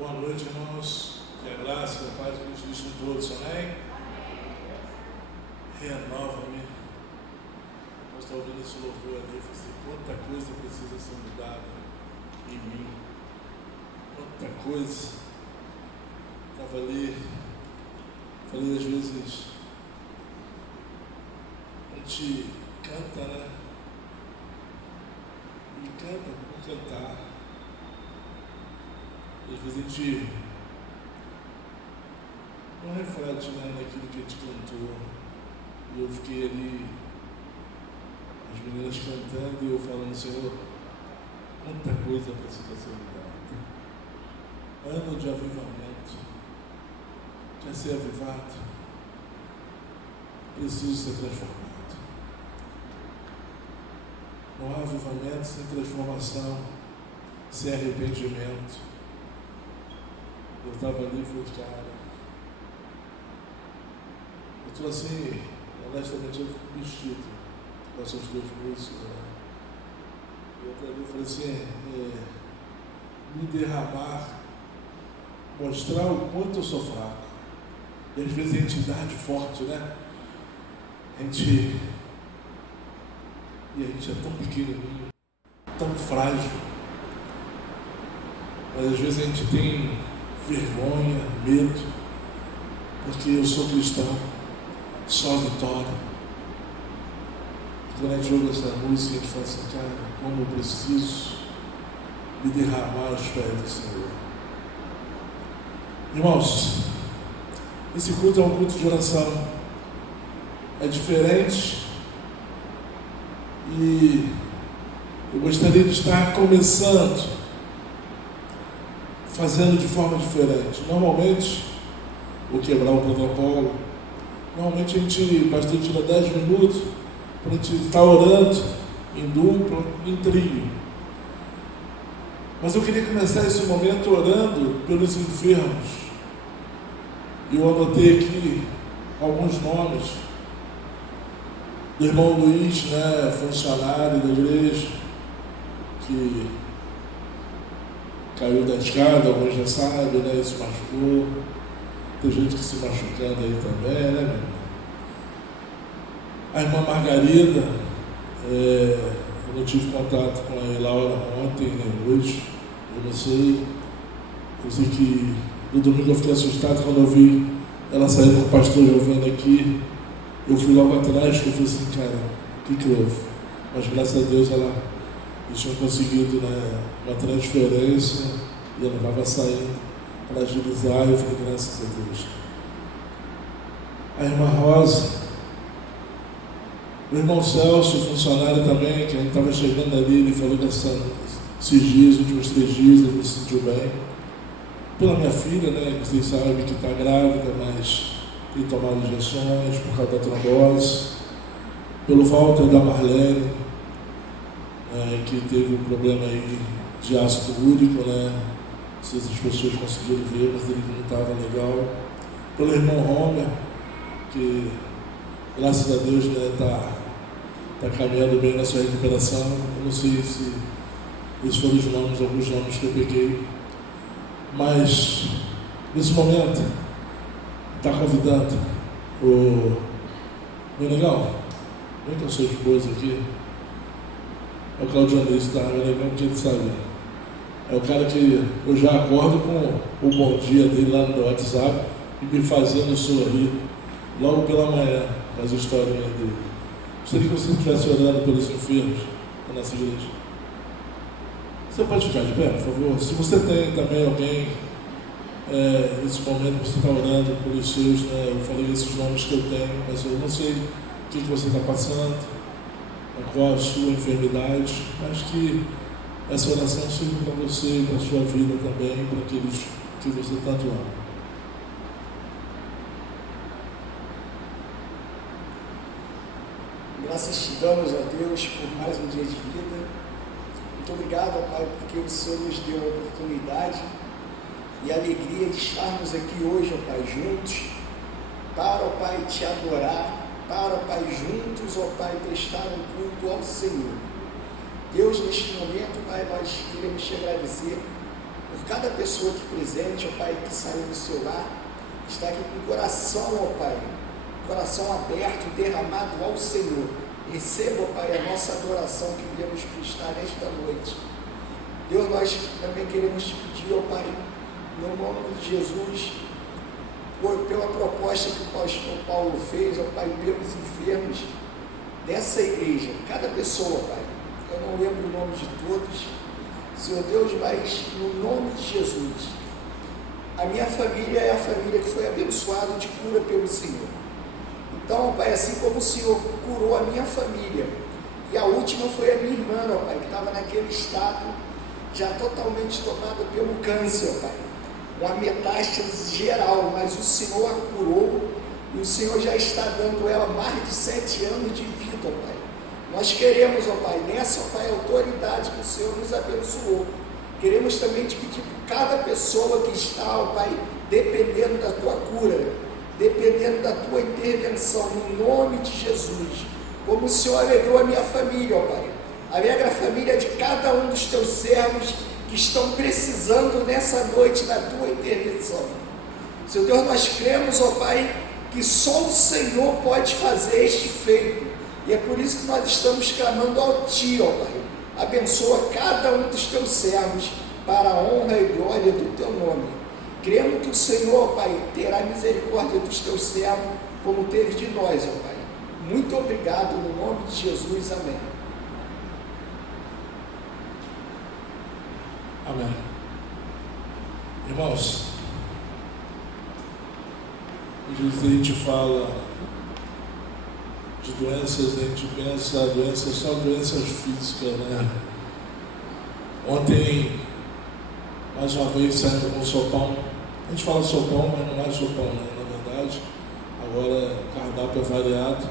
Boa noite, irmãos. Que a graça e a paz de Cristo em todos, amém? Renova-me. Nós estamos ouvindo esse louvor ali, eu falei assim, quanta coisa precisa ser mudada em mim. Quanta coisa. Estava ali, falei às vezes, a gente canta, né? E canta por cantar. Às vezes a gente não reflete, né, naquilo que a gente cantou. E eu fiquei ali, as meninas cantando e eu falando, Senhor, quanta coisa precisa ser mudada. Ano de avivamento. Quer ser avivado? Preciso ser transformado. Não há avivamento sem transformação, sem arrependimento. Eu estava ali e falei, cara, eu estou assim, honestamente, vestido com essas duas músicas, né? Eu estava ali e falei assim, me derramar, mostrar o quanto eu sou fraco. E às vezes a entidade forte, né? E a gente é tão pequenininho, tão frágil. Mas às vezes a gente tem vergonha, medo, porque eu sou cristão, só vitória. E quando a gente ouve essa música, a gente fala assim, cara, como eu preciso me derramar aos pés do Senhor. Irmãos, esse culto é um culto de oração. É diferente. E eu gostaria de estar começando fazendo de forma diferente. Normalmente, vou quebrar o protocolo, normalmente o pastor tira 10 minutos para a gente estar orando em dupla, em trio. Mas eu queria começar esse momento orando pelos enfermos. E eu anotei aqui alguns nomes do irmão Luiz, né, funcionário da igreja, que caiu da escada, alguns já sabem, né? Se machucou. Tem gente que se machucando aí também, né, meu irmão? A irmã Margarida, eu não tive contato com a Laura ontem, nem hoje, eu não sei. Eu sei que no domingo eu fiquei assustado quando eu vi ela sair com o pastor Giovanni aqui. Eu fui logo atrás, porque eu falei assim, cara, o que houve? Mas graças a Deus eles tinham conseguido, né, uma transferência e ela estava saindo para agilizar e eu falei, graças a Deus. A irmã Rosa, o irmão Celso, funcionário também, que a gente estava chegando ali, ele falou que esses dias, os últimos 3 dias, ele se sentiu bem. Pela minha filha, né, que vocês sabem que está grávida, mas tem tomado injeções por causa da trombose. Pelo Walter da Marlene, que teve um problema aí de ácido úrico, né? Não sei se as pessoas conseguiram ver, mas ele não estava legal. Pelo irmão Homer, que graças a Deus está caminhando bem na sua recuperação. Eu não sei se esses foram os nomes, alguns nomes que eu peguei. Mas nesse momento está convidando o meu legal, vem com a sua esposa aqui. É o Claudiano, está meu legal, porque ele sabe. É o cara que eu já acordo com o bom dia dele lá no WhatsApp e me fazendo sorrir logo pela manhã com as historinhas dele. Gostaria que você estivesse orando pelos enfermos da nossa igreja. Você pode ficar de pé, por favor? Se você tem também alguém, nesse momento que você está orando pelos seus, né? Eu falei esses nomes que eu tenho, mas eu não sei o que você está passando, qual a sua enfermidade, mas que essa oração sirva para você e para a sua vida também, para aqueles que você tanto ama. Graças te damos a Deus por mais um dia de vida. Muito obrigado, Pai, porque o Senhor nos deu a oportunidade e a alegria de estarmos aqui hoje, ó Pai, juntos, para, ó Pai, te adorar, para, ó Pai, juntos, ó Pai, prestar um culto ao Senhor. Deus, neste momento, Pai, nós queremos te agradecer por cada pessoa aqui presente, ó Pai, que saiu do seu lar, está aqui com o coração, ó Pai, coração aberto, derramado ao Senhor. Receba, ó Pai, a nossa adoração que viemos prestar nesta noite. Deus, nós também queremos te pedir, ó Pai, no nome de Jesus, pela proposta que o pastor Paulo fez, ó Pai, pelos enfermos dessa igreja, cada pessoa, Pai, eu não lembro o nome de todos, Senhor Deus, mas no nome de Jesus, a minha família é a família que foi abençoada de cura pelo Senhor. Então, Pai, assim como o Senhor curou a minha família, e a última foi a minha irmã, ó Pai, que estava naquele estado já totalmente tomada pelo câncer, ó Pai, uma metástase geral, mas o Senhor a curou, e o Senhor já está dando ela mais de 7 anos de vida, ó Pai. Nós queremos, ó Pai, nessa, ó Pai, autoridade que o Senhor nos abençoou, queremos também te pedir por cada pessoa que está, ó Pai, dependendo da tua cura, dependendo da tua intervenção, no nome de Jesus, como o Senhor alegrou a minha família, ó Pai, alegra a família de cada um dos teus servos que estão precisando nessa noite da tua intervenção. Senhor Deus, nós cremos, ó Pai, que só o Senhor pode fazer este feito, e é por isso que nós estamos clamando ao Ti, ó Pai, abençoa cada um dos teus servos, para a honra e glória do teu nome. Cremos que o Senhor, ó Pai, terá misericórdia dos teus servos, como teve de nós, ó Pai. Muito obrigado, no nome de Jesus, amém. Amém. Irmãos, às vezes a gente fala de doenças, a gente pensa doenças, só doenças físicas, né? Ontem, mais uma vez, saindo com o sopão, a gente fala sopão, mas não é sopão, né? Na verdade, agora o cardápio é variado,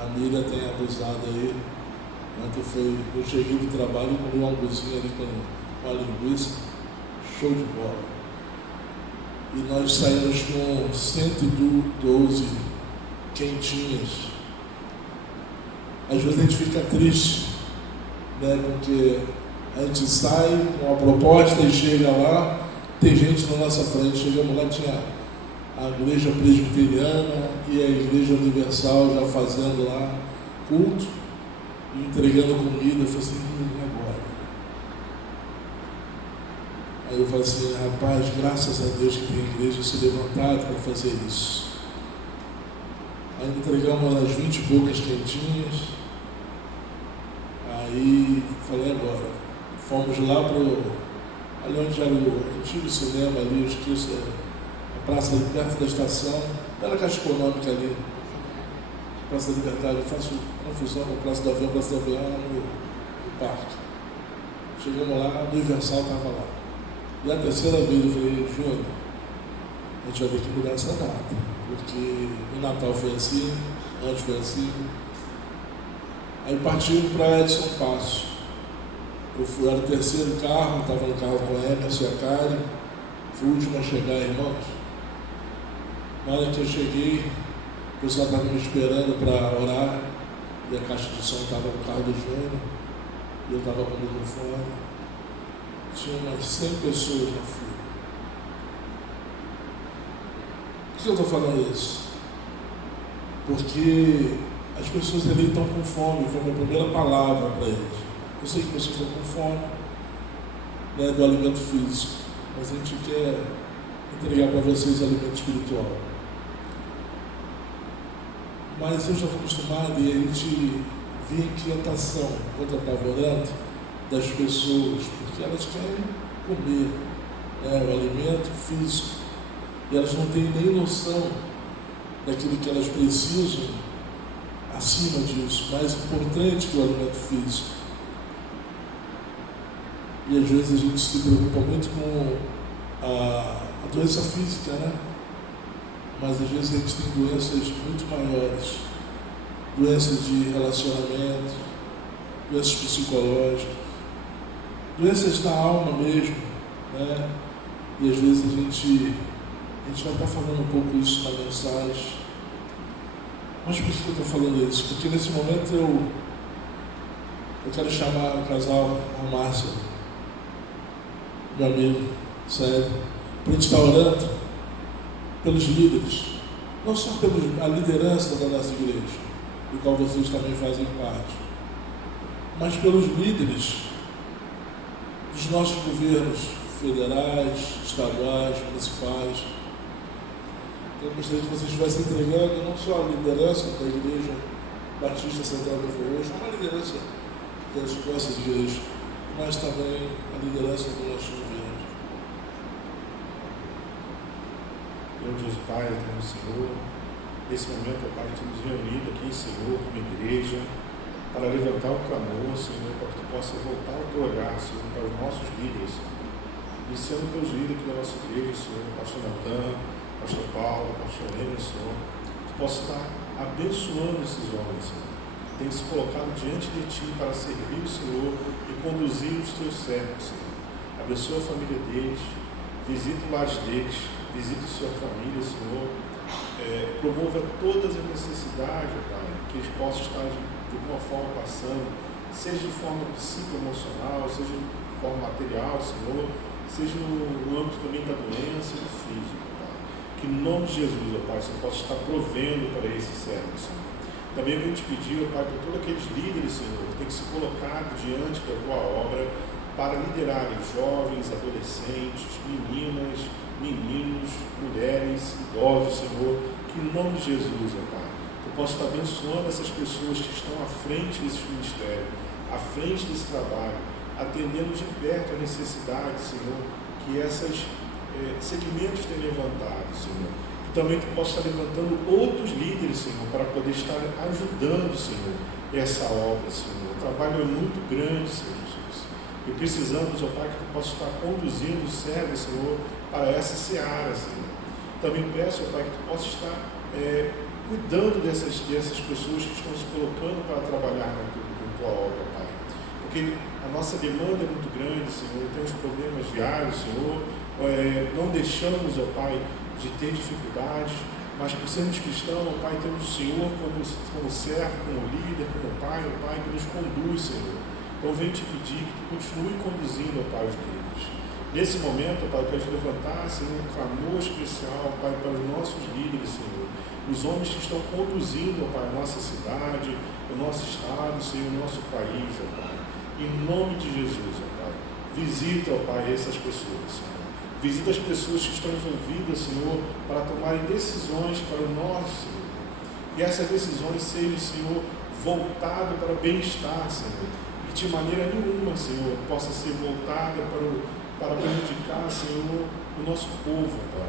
a Miriam tem abusado aí. Ontem eu cheguei do trabalho e comi um hamburguinho ali com a linguiça, show de bola. E nós saímos com 112 quentinhas. Às vezes a gente fica triste, né? Porque a gente sai com uma proposta e chega lá, tem gente na nossa frente. Chegamos lá, tinha a igreja presbiteriana e a igreja universal já fazendo lá culto e entregando comida. Eu falei assim, agora? Aí eu falei assim, rapaz, graças a Deus que tem igreja se levantado para fazer isso. Aí entregamos as 20 e poucas quentinhas. Aí falei, agora, fomos lá ali onde era o antigo cinema ali, eu esqueço, a praça perto da estação, era a Caixa Econômica ali, Praça da Liberdade. Eu faço confusão com a Praça do Avião no parque. Chegamos lá, o Universal estava lá. E a terceira vez eu falei, Júnior, a gente vai ter que mudar essa data, porque o Natal foi assim, antes foi assim. Aí partimos para Edson Passo. Eu era o terceiro carro, estava no carro com a Emerson e a Karen, fui o último a chegar, irmãos. Na hora que eu cheguei, o pessoal estava me esperando para orar, e a caixa de som estava no carro do Júnior, e eu estava com o microfone. Tinha umas 100 pessoas na fila. Por que eu estou falando isso? Porque as pessoas ali estão com fome, foi a minha primeira palavra para eles. Eu sei que vocês estão com fome, né, do alimento físico, mas a gente quer entregar para vocês o alimento espiritual. Mas eu já estou acostumado e a gente vê a inquietação, enquanto eu estava orando, das pessoas, porque elas querem comer, né, o alimento físico, e elas não têm nem noção daquilo que elas precisam acima disso, mais importante que o alimento físico. E às vezes a gente se preocupa muito com a doença física, né? Mas às vezes a gente tem doenças muito maiores, doenças de relacionamento, doenças psicológicas, doenças da alma mesmo, né? E às vezes a gente vai estar falando um pouco isso na mensagem. Mas por que eu estou falando isso? Porque nesse momento eu quero chamar o casal, a Márcia, meu amigo, sério, para a gente estar orando pelos líderes, não só pela liderança da nossa igreja, do qual vocês também fazem parte, mas pelos líderes dos nossos governos federais, estaduais, municipais. Então, eu gostaria que vocês estivessem entregando não só a liderança da Igreja Batista Central do Ferrojo, como a liderança das nossas igrejas, mas também a liderança do nosso governo. Deus, Deus Pai, Deus Senhor, nesse momento, Pai, estamos reunidos aqui, Senhor, como igreja, para levantar o clamor, Senhor, para que Tu possa voltar o Teu olhar, Senhor, para os nossos líderes, iniciando pelos líderes aqui da nossa igreja, Senhor, Pastor Natan, Pastor Paulo, Pastor Lênin, Senhor, que Tu possa estar abençoando esses homens, Senhor, que tem se colocado diante de Ti para servir o Senhor e conduzir os Teus servos, Senhor. Abençoa a família deles, visita o lar deles, visita a sua família, Senhor, promova todas as necessidades, Pai, que eles possam estar de alguma forma passando, seja de forma psicoemocional, seja de forma material, Senhor, seja no âmbito também da doença e do físico, Pai. Que em nome de Jesus, ó Pai, você possa estar provendo para esses servos, Senhor. Também venho te pedir, ó Pai, por todos aqueles líderes, Senhor, que têm que se colocar diante da Tua obra para liderarem jovens, adolescentes, meninas, meninos, mulheres, idosos, Senhor, que em nome de Jesus, ó Pai, Tu possa estar abençoando essas pessoas que estão à frente desse ministério, à frente desse trabalho, atendendo de perto a necessidade, Senhor, que esses segmentos têm levantado, Senhor. Que também Tu possa estar levantando outros líderes, Senhor, para poder estar ajudando, Senhor, essa obra, Senhor. O trabalho é muito grande, Senhor Jesus. E precisamos, ó Pai, que Tu possa estar conduzindo o servo, Senhor, para essa seara, Senhor. Também peço, ó Pai, que Tu possa estar cuidando dessas pessoas que estão se colocando para trabalhar na Tua obra, Pai. Porque a nossa demanda é muito grande, Senhor, temos problemas diários, Senhor, não deixamos, ó Pai, de ter dificuldades, mas por sermos cristãos, ó Pai, temos o Senhor como servo, como líder, como Pai, ó Pai, que nos conduz, Senhor. Então venho te pedir que Tu continue conduzindo, ó Pai, os líderes. Nesse momento, ó Pai, eu quero te levantar, Senhor, um clamor especial, ó Pai, para os nossos líderes, Senhor. Os homens que estão conduzindo, ó Pai, a nossa cidade, o nosso estado, Senhor, o nosso país, ó Pai. Em nome de Jesus, ó Pai. Visita, ó Pai, essas pessoas, Senhor. Visita as pessoas que estão envolvidas, Senhor, para tomarem decisões para nós, Senhor. E essas decisões sejam, Senhor, voltadas para o bem-estar, Senhor. E de maneira nenhuma, Senhor, possa ser voltada para prejudicar, Senhor, o nosso povo, Pai.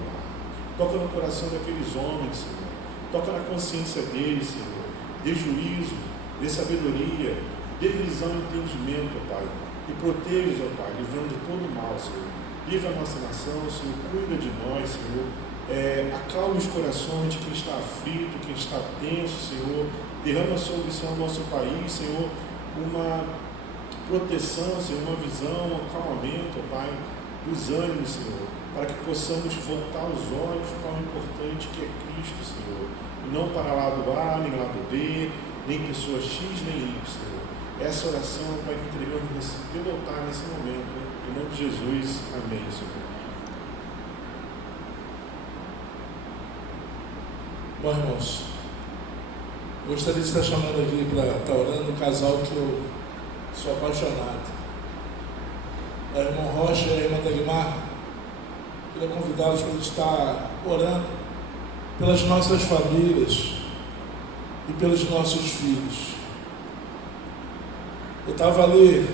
Toca no coração daqueles homens, Senhor. Toca na consciência deles, Senhor. Dê juízo, dê sabedoria, dê visão e entendimento, ó Pai. E proteja, ó Pai, livrando de todo o mal, Senhor. Livra a nossa nação, Senhor. Cuida de nós, Senhor. Acalma os corações de quem está aflito, quem está tenso, Senhor. Derrama sobre o nosso país, Senhor, uma proteção, Senhor, uma visão, um acalmamento, ó Pai, dos ânimos, Senhor, para que possamos voltar os olhos para o importante que é Cristo, Senhor. E não para lado A, nem lado B, nem pessoa X, nem Y, Senhor. Essa oração, Pai, que entregamos nesse teu altar nesse momento, em nome de Jesus. Amém, Senhor. Bom, irmãos, eu gostaria de estar chamando aqui para estar orando um casal que eu sou apaixonado. A irmã Rocha e a irmã Dagmar. Queria convidá-los para a gente estar orando pelas nossas famílias e pelos nossos filhos. Eu estava ali,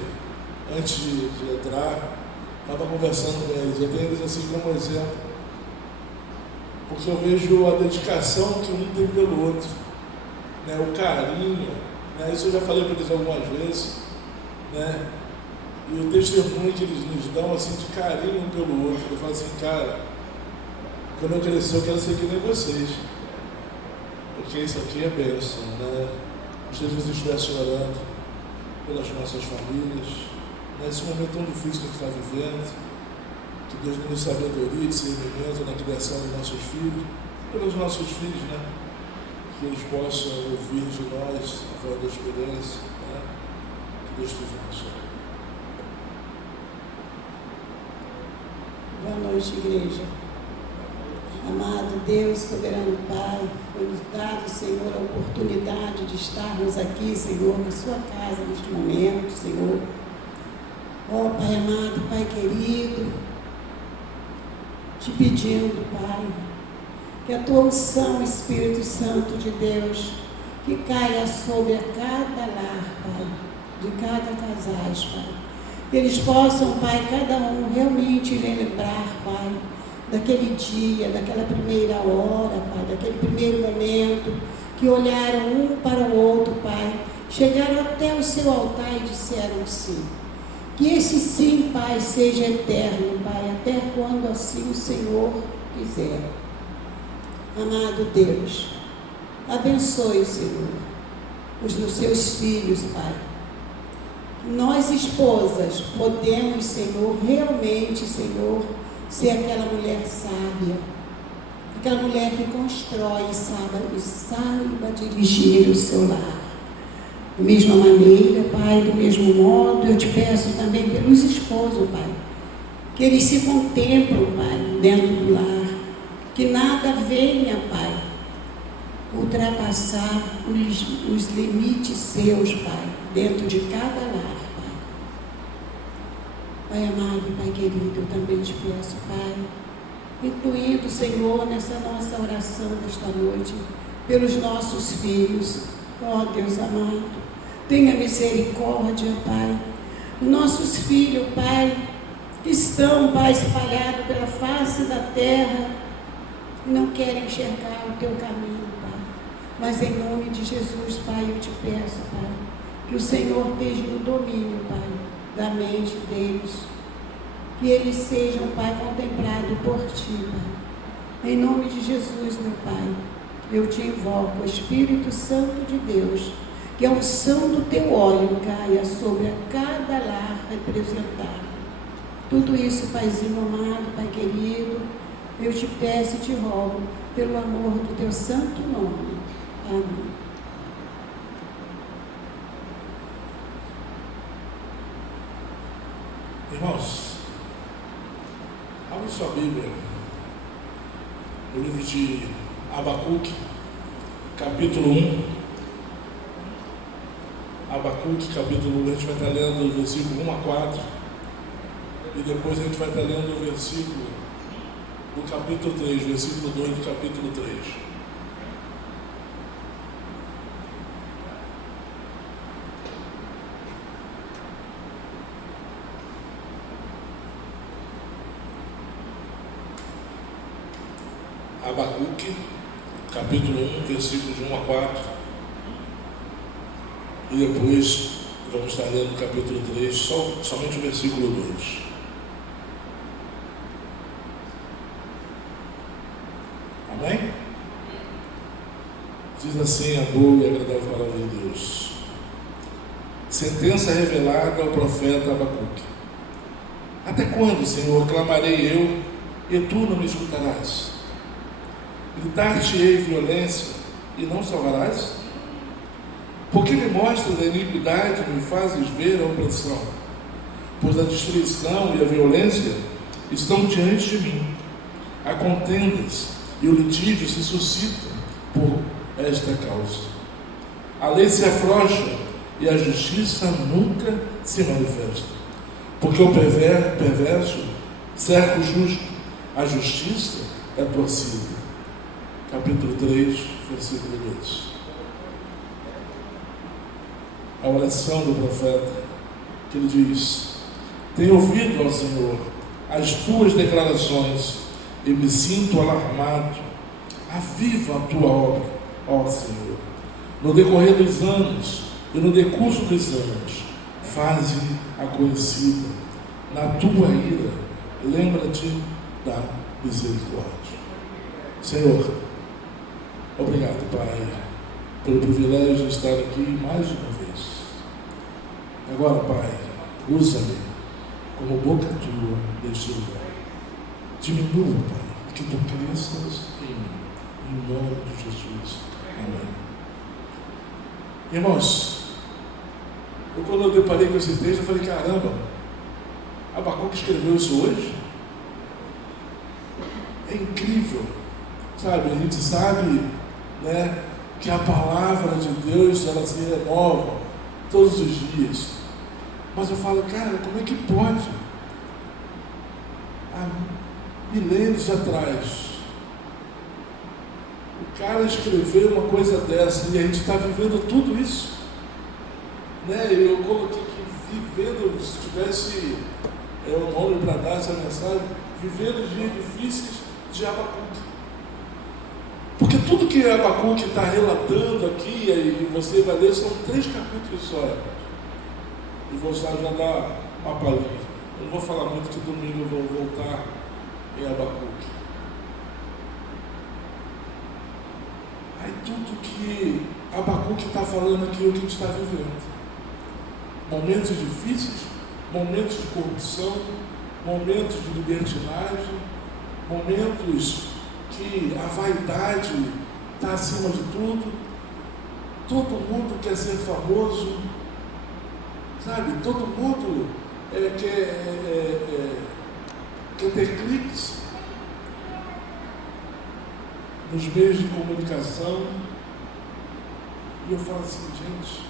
antes de entrar, estava conversando com eles. Eu tenho eles assim como exemplo, porque eu vejo a dedicação que um tem pelo outro, né? O carinho, né? Isso eu já falei para eles algumas vezes, né? E o testemunho que eles nos dão assim, de carinho um pelo outro. Eu falo assim, cara, quando eu crescer eu quero ser que nem vocês, porque isso aqui é bênção, né? Gostaria que vocês estivessem orando pelas nossas famílias, nesse momento tão difícil que a gente está vivendo, que Deus nos dê sabedoria e discernimento na criação dos nossos filhos, pelos nossos filhos, né? Que eles possam ouvir de nós a voz da esperança, né? Que Deus esteja abençoando. Boa noite, igreja. Amado Deus, soberano Pai, foi-nos dado, Senhor, a oportunidade de estarmos aqui, Senhor, na sua casa neste momento, Senhor. Ó Pai amado, Pai querido, te pedindo, Pai, que a tua unção, Espírito Santo de Deus, que caia sobre a cada lar, Pai, de cada casais, Pai. Que eles possam, Pai, cada um realmente lembrar, Pai, daquele dia, daquela primeira hora, Pai, daquele primeiro momento, que olharam um para o outro, Pai, chegaram até o seu altar e disseram sim. Que esse sim, Pai, seja eterno, Pai, até quando assim o Senhor quiser. Amado Deus, abençoe, Senhor, os seus filhos, Pai. Nós, esposas, podemos, Senhor, realmente, Senhor, ser aquela mulher sábia, aquela mulher que constrói e saiba dirigir o seu lar. Da mesma maneira, Pai, do mesmo modo, eu te peço também pelos esposos, Pai, que eles se contemplam, Pai, dentro do lar, que nada venha, Pai, ultrapassar os limites seus, Pai, dentro de cada lar, Pai. Pai amado e Pai querido, eu também te peço, Pai, incluindo, Senhor, nessa nossa oração desta noite, pelos nossos filhos. Ó Deus amado, tenha misericórdia, Pai. Os nossos filhos, Pai, que estão, Pai, espalhados pela face da terra, não querem enxergar o teu caminho, Pai. Mas em nome de Jesus, Pai, eu te peço, Pai, que o Senhor esteja no domínio, Pai, da mente deles. Que eles sejam, Pai, contemplados por Ti, Pai. Em nome de Jesus, meu Pai, eu te invoco, Espírito Santo de Deus, que a unção do teu óleo caia sobre a cada lar representado. Tudo isso, Paizinho amado, Pai querido, eu te peço e te rogo, pelo amor do teu santo nome. Amém. Irmãos, abre sua Bíblia no livro de Abacuque, capítulo 1. Abacuque, capítulo 1, a gente vai estar lendo o versículo 1 a 4. E depois a gente vai estar lendo o versículo do capítulo 3, versículo 2 do capítulo 3. Abacuque, capítulo 1, versículos de 1 a 4. E depois vamos estar lendo o capítulo 3, somente o versículo 2. Amém? Diz assim a boa e agradável palavra de Deus. Sentença revelada ao profeta Abacuque. Até quando, Senhor, clamarei eu, e tu não me escutarás? Gritar-te-ei violência, e não salvarás? Porque me mostras a iniquidade e me fazes ver a opressão? Pois a destruição e a violência estão diante de mim. Há contendas e o litígio se suscita por esta causa. A lei se afrouxa e a justiça nunca se manifesta. Porque o perverso cerca o justo, a justiça é torcida. Capítulo 3, versículo 2. A oração do profeta, que ele diz: tenho ouvido, ó Senhor, as tuas declarações e me sinto alarmado. Aviva a tua obra, ó Senhor. No decorrer dos anos e no decurso dos anos, faze-a conhecida. Na tua ira, lembra-te da misericórdia. Senhor, obrigado, Pai, pelo privilégio de estar aqui mais uma vez. Agora, Pai, usa-me como boca tua neste lugar. Diminua, Pai, que tu cresças em mim. Em nome de Jesus. Amém. Irmãos, quando eu deparei com esse texto, eu falei: caramba, Abacuque escreveu isso hoje? É incrível, sabe? A gente sabe, né, que a palavra de Deus, ela se renova todos os dias. Mas eu falo, cara, como é que pode? Há milênios atrás, o cara escreveu uma coisa dessa e a gente está vivendo tudo isso, né? Eu coloquei que vivendo, se tivesse um nome para dar essa mensagem, vivendo dias difíceis de Abacuque. Porque tudo que Abacuque está relatando aqui, e você vai ler, são 3 capítulos só. E vou já dar uma palhinha. Eu não vou falar muito, que domingo eu vou voltar em Abacuque. Aí tudo que Abacuque está falando aqui é o que a gente está vivendo. Momentos difíceis, momentos de corrupção, momentos de libertinagem, momentos que a vaidade está acima de tudo. Todo mundo quer ser famoso, sabe? Todo mundo quer ter cliques nos meios de comunicação. E eu falo assim, gente,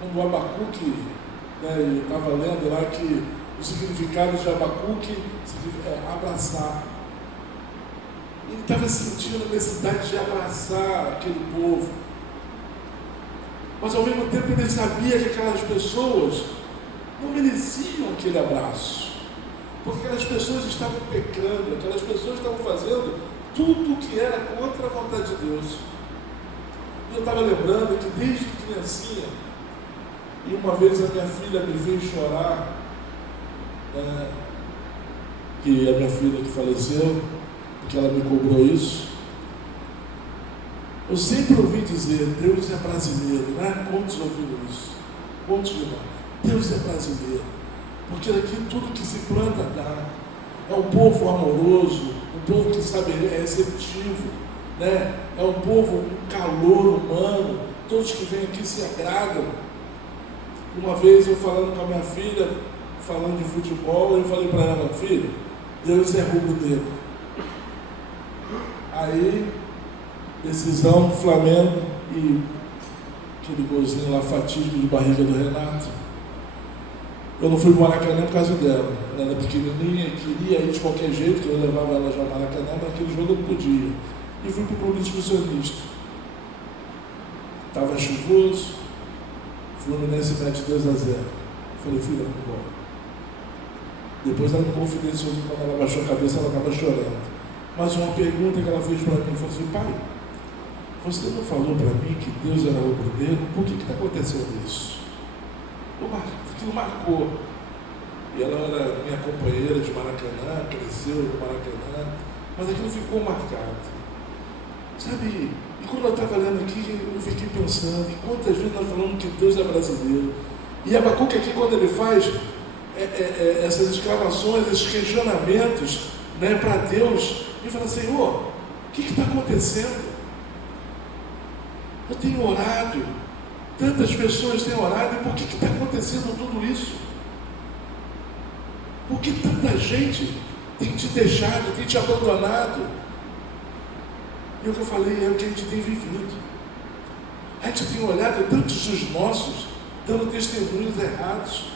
quando o Abacuque, né, eu estava lendo lá que o significado de Abacuque é abraçar. Ele estava sentindo a necessidade de abraçar aquele povo. Mas ao mesmo tempo ele sabia que aquelas pessoas não mereciam aquele abraço. Porque aquelas pessoas estavam pecando, aquelas pessoas estavam fazendo tudo o que era contra a vontade de Deus. E eu estava lembrando que desde criancinha, e uma vez a minha filha me fez chorar, que a minha filha que faleceu, porque ela me cobrou isso. Eu sempre ouvi dizer, Deus é brasileiro, né? Quantos ouviram isso? Quantos não? Deus é brasileiro, porque aqui tudo que se planta dá. É um povo amoroso, um povo que sabe, é receptivo, né? É um povo com calor humano, todos que vêm aqui se agradam. Uma vez eu falando com a minha filha, falando de futebol, eu falei para ela, filha, Deus é rubro-negro. Aí, decisão do Flamengo e aquele golzinho lá fatídico de barriga do Renato. Eu não fui para o Maracanã por causa dela. Ela era pequenininha, queria ir de qualquer jeito, que eu levava ela já ao Maracanã, mas aquele jogo eu não podia. E fui para o clube excursionista. Estava chuvoso, Fluminense mete 2-0. Falei, filha, vamos embora. Depois ela me confidenciou que quando ela baixou a cabeça, ela estava chorando. Mas uma pergunta que ela fez para mim, falou assim, pai, você não falou para mim que Deus era rubro-negro? Por que está acontecendo isso? Aquilo marcou. E ela era minha companheira de Maracanã, cresceu no Maracanã, mas aquilo ficou marcado. Sabe, e quando eu estava lendo aqui, eu fiquei pensando, e quantas vezes nós falamos que Deus é brasileiro? E Abacuque aqui, quando ele faz essas exclamações, esses questionamentos, né, para Deus, ele fala, Senhor, o que está acontecendo? Eu tenho orado, tantas pessoas têm orado, e por que está acontecendo tudo isso? Por que tanta gente tem te deixado, tem te abandonado? E o que eu falei é o que a gente tem vivido. A gente tem olhado tantos dos nossos, dando testemunhos errados.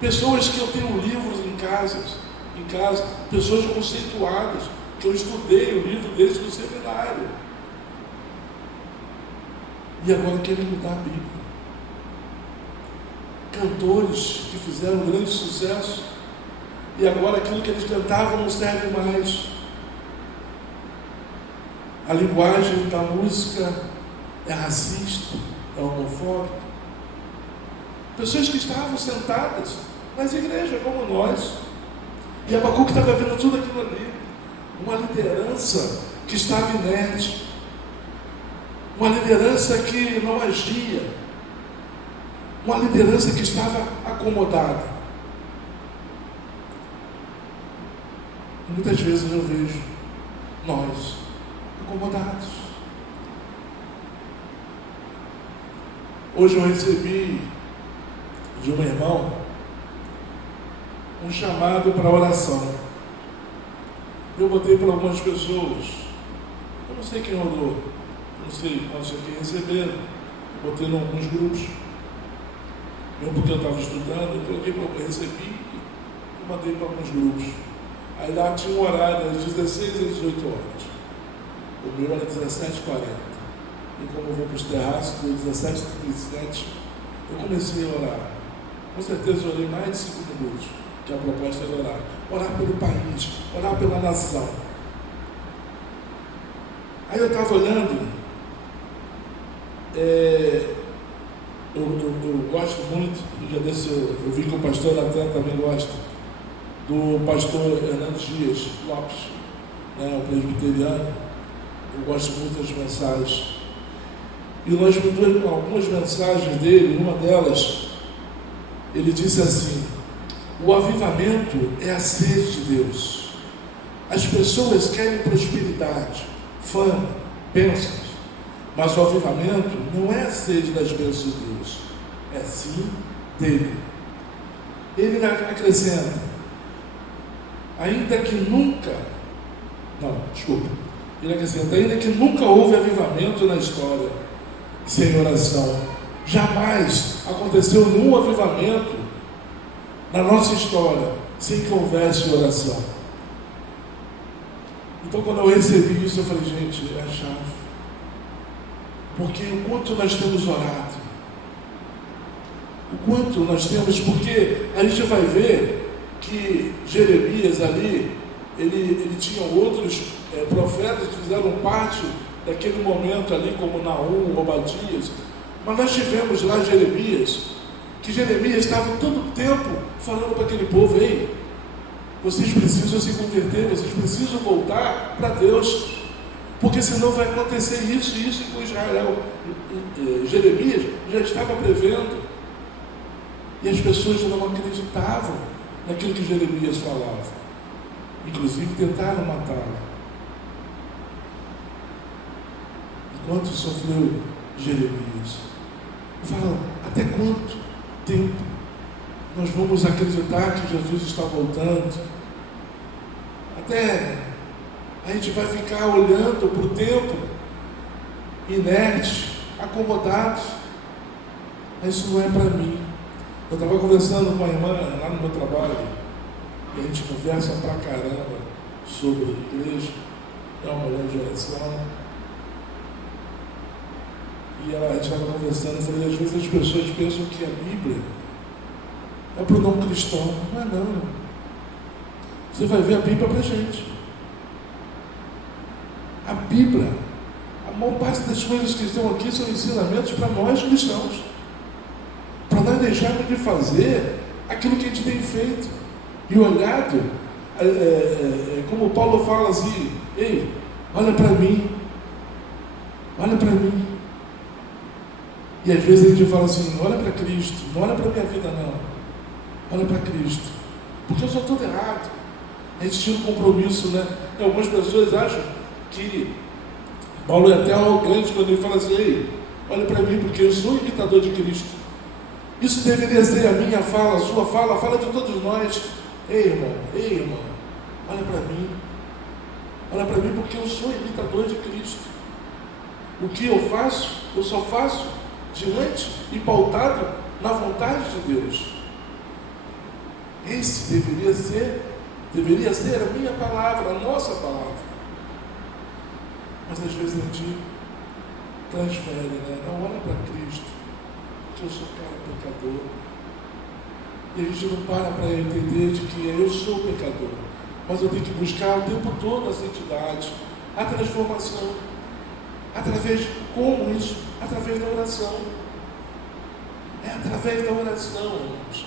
Pessoas que eu tenho livros em casa, pessoas conceituadas, que eu estudei o livro deles no seminário. E agora querem mudar a Bíblia. Cantores que fizeram um grande sucesso, e agora aquilo que eles cantavam não serve mais. A linguagem da música é racista, é homofóbica. Pessoas que estavam sentadas nas igrejas como nós, e Abacuque estava vendo tudo aquilo ali. Uma liderança que estava inerte, uma liderança que não agia, uma liderança que estava acomodada. Muitas vezes eu vejo nós acomodados. Hoje eu recebi de um irmão um chamado para oração. Eu botei para algumas pessoas. Eu não sei quem orou, não sei quantos aqui receberam. Eu botei em alguns grupos. Mesmo porque eu estava estudando, eu coloquei para eu recebi e mandei para alguns grupos. Aí lá tinha um horário, das 16 às 18 horas. O meu era 17h40. E como eu vou para os terraços, deu 17h37, eu comecei a orar. Com certeza eu orei mais de 5 minutos, que a proposta era orar. Orar pelo país, orar pela nação. Aí eu estava olhando, eu gosto muito, um dia desse eu vi que o pastor Natan também gosta, do pastor Hernando Dias Lopes, né, o presbiteriano. Eu gosto muito das mensagens. E nós vimos algumas mensagens dele, uma delas, ele disse assim: o avivamento é a sede de Deus. As pessoas querem prosperidade, fama, bênçãos, mas o avivamento não é a sede das bênçãos de Deus, é sim dele. Ele acrescenta: ainda que nunca houve avivamento na história sem oração. Jamais aconteceu nenhum avivamento na nossa história sem que houvesse oração. Então, quando eu recebi isso, eu falei: gente, é a chave. Porque o quanto nós temos orado, o quanto nós temos, porque a gente vai ver que Jeremias ali, ele tinha outros profetas que fizeram parte daquele momento ali, como Naum, Obadias, mas nós tivemos lá Jeremias, que Jeremias estava todo o tempo falando para aquele povo: ei, vocês precisam se converter, vocês precisam voltar para Deus, porque senão vai acontecer isso e isso com Israel. Jeremias já estava prevendo, e as pessoas não acreditavam naquilo que Jeremias falava, inclusive tentaram matá-lo. Quanto sofreu Jeremias? Fala: até quanto tempo nós vamos acreditar que Jesus está voltando? Até a gente vai ficar olhando para o tempo, inerte, acomodado. Mas isso não é para mim. Eu estava conversando com a irmã lá no meu trabalho, e a gente conversa pra caramba sobre a igreja, é uma mulher de oração. E a gente estava conversando, eu falei: às vezes as pessoas pensam que a Bíblia é para o não cristão. Não é não. Você vai ver a Bíblia para a gente. A Bíblia, a maior parte das coisas que estão aqui são ensinamentos para nós cristãos, para nós deixarmos de fazer aquilo que a gente tem feito e olhado, como Paulo fala assim: ei, olha para mim, olha para mim. E às vezes a gente fala assim: olha para Cristo, não olha para a minha vida não, olha para Cristo, porque eu sou todo errado. A gente tinha um compromisso, né? E algumas pessoas acham que Paulo é até arrogante quando ele fala assim: ei, olha para mim, porque eu sou imitador de Cristo. Isso deveria ser a minha fala, a sua fala, a fala de todos nós. Ei, irmão, olha para mim, porque eu sou imitador de Cristo. O que eu faço, eu só faço diante e pautado na vontade de Deus. Esse deveria ser a minha palavra, a nossa palavra. Mas às vezes a gente transfere, né? Não, olha para Cristo, porque eu sou cara pecador. E a gente não para entender de que eu sou pecador, mas eu tenho que buscar o tempo todo a santidade, a transformação. Através de como isso? Através da oração. É através da oração, irmãos.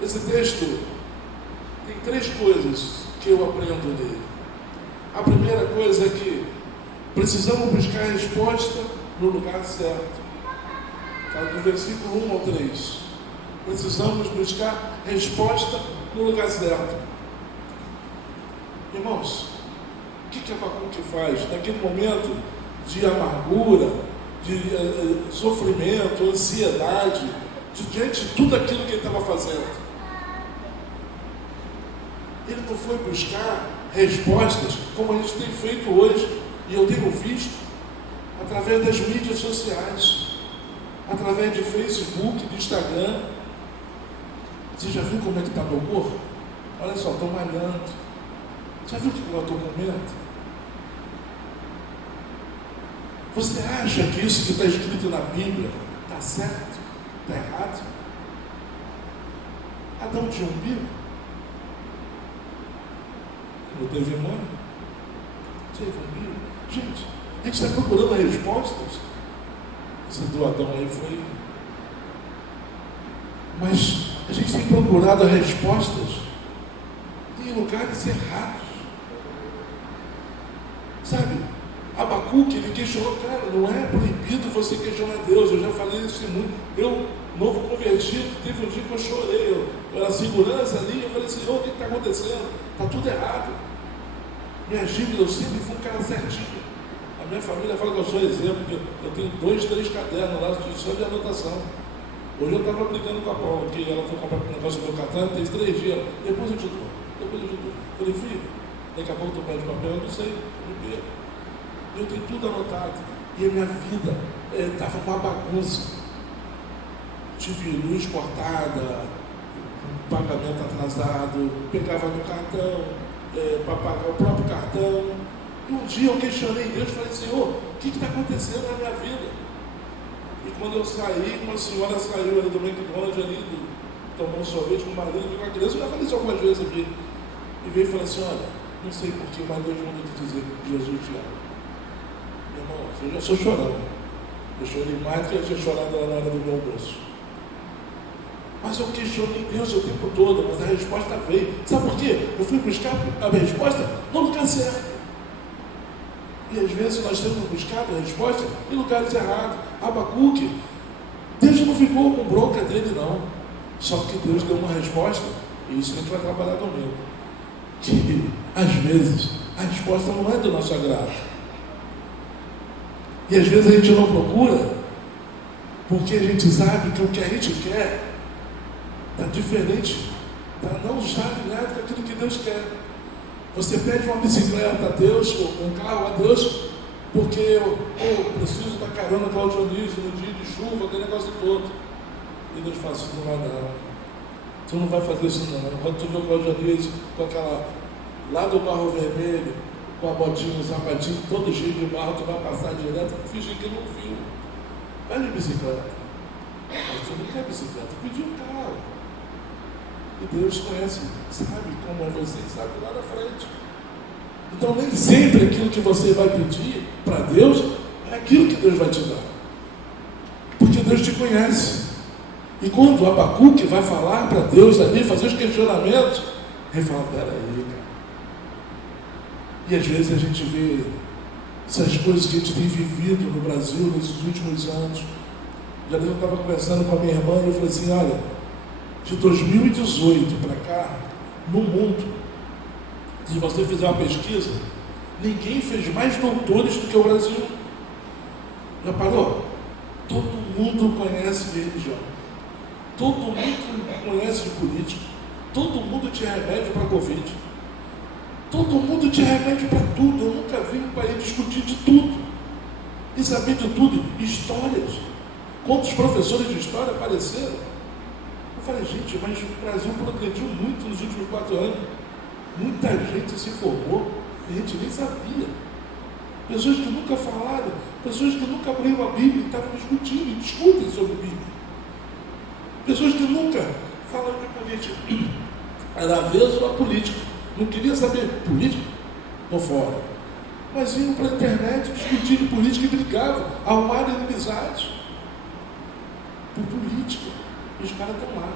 Esse texto tem 3 coisas que eu aprendo nele. A primeira coisa é que precisamos buscar a resposta no lugar certo. Está do versículo 1 ao 3. Precisamos buscar resposta no lugar certo. Irmãos, o que Abacuque faz naquele momento de amargura, de sofrimento, ansiedade, diante de tudo aquilo que ele estava fazendo? Ele não foi buscar respostas como a gente tem feito hoje, e eu tenho visto, através das mídias sociais, através de Facebook, de Instagram. Você já viu como é que está meu corpo? Olha só, estou malhando. Já viu o que eu estou comendo? Você acha que isso que está escrito na Bíblia está certo? Está errado? Adão tinha umbigo? Não teve mãe? Teve umbigo? Gente, a gente está procurando respostas. Esse do Adão aí foi... Mas a gente tem procurado respostas em lugares errados. Sabe? Abacuque, ele questionou, cara, não é proibido você questionar Deus. Eu já falei isso muito. Eu, novo convertido, teve um dia que eu chorei. Eu era segurança ali, eu falei, Senhor, o que está acontecendo? Está tudo errado. Minha dívidas, eu sempre fui um cara certinho. A minha família fala que eu sou exemplo, que eu tenho 2, 3 cadernos lá só de anotação. Hoje eu estava brigando com a Paula, porque ela foi comprar um negócio do meu cartão, tem 3 dias. Depois eu te dou. Falei, filho, daqui a pouco tu pede papel, eu não sei, eu não perco. Eu tenho tudo anotado. E a minha vida estava uma bagunça. Tive luz cortada, pagamento atrasado, pegava no cartão, para pagar o próprio cartão. E um dia eu questionei Deus e falei, Senhor, o que está acontecendo na minha vida? E quando eu saí, uma senhora saiu ali do McDonald's, ali, tomou um sorvete com o marido e com a criança. Eu já falei isso algumas vezes aqui. E veio e falou assim, olha, não sei porquê, mas Deus mandou te dizer que Jesus te ama. Meu irmão, eu já sou chorando. Eu chorei mais do que eu tinha chorado lá na hora do meu almoço. Mas eu questionei Deus o tempo todo, mas a resposta veio. Sabe por quê? Eu fui buscar a resposta no lugar certo. E às vezes nós temos buscado a resposta em lugares errados. Abacuque, Deus não ficou com bronca dele, não. Só que Deus deu uma resposta, e isso a gente vai trabalhar comigo. Que às vezes a resposta não é do nosso agrado. E às vezes a gente não procura, porque a gente sabe que o que a gente quer está diferente, não está alinhado com aquilo que Deus quer. Você pede uma bicicleta a Deus, um carro a Deus, porque eu preciso da carona Claudio Anísio no dia de chuva, aquele negócio todo. E Deus fala assim, não vai não. Tu não vai fazer isso não. Quando tu vê o Claudio Anísio com aquela, lá do Barro Vermelho, com a botinha, o sapatinho, todo cheio de barro, tu vai passar direto, fingir que não viu. Vai de bicicleta. Mas tu não quer bicicleta, tu pediu um carro. E Deus conhece, sabe como é você, sabe lá na frente. Então nem sempre aquilo que você vai pedir para Deus é aquilo que Deus vai te dar. Porque Deus te conhece. E quando o Abacuque vai falar para Deus ali, fazer os questionamentos, ele fala, peraí, cara. E às vezes a gente vê essas coisas que a gente tem vivido no Brasil nesses últimos anos. Já eu estava conversando com a minha irmã e eu falei assim, olha, de 2018 para cá, no mundo, se você fizer uma pesquisa, ninguém fez mais doutores do que o Brasil. Já parou? Todo mundo conhece de religião. Todo mundo conhece de política. Todo mundo tinha remédio para Covid. Todo mundo tinha remédio para tudo. Eu nunca vi um país discutir de tudo. E saber de tudo. Histórias. Quantos professores de história apareceram? Eu falei, gente, mas o Brasil progrediu muito nos últimos 4 anos. Muita gente se formou e a gente nem sabia. Pessoas que nunca falaram, pessoas que nunca abriram a Bíblia e estavam discutindo e discutem sobre a Bíblia. Pessoas que nunca falam de política. Era avesso à política. Não queria saber política? Estou fora. Mas iam para a internet discutir de política e brigavam, arrumaram inimizades por política. E os caras estão lá.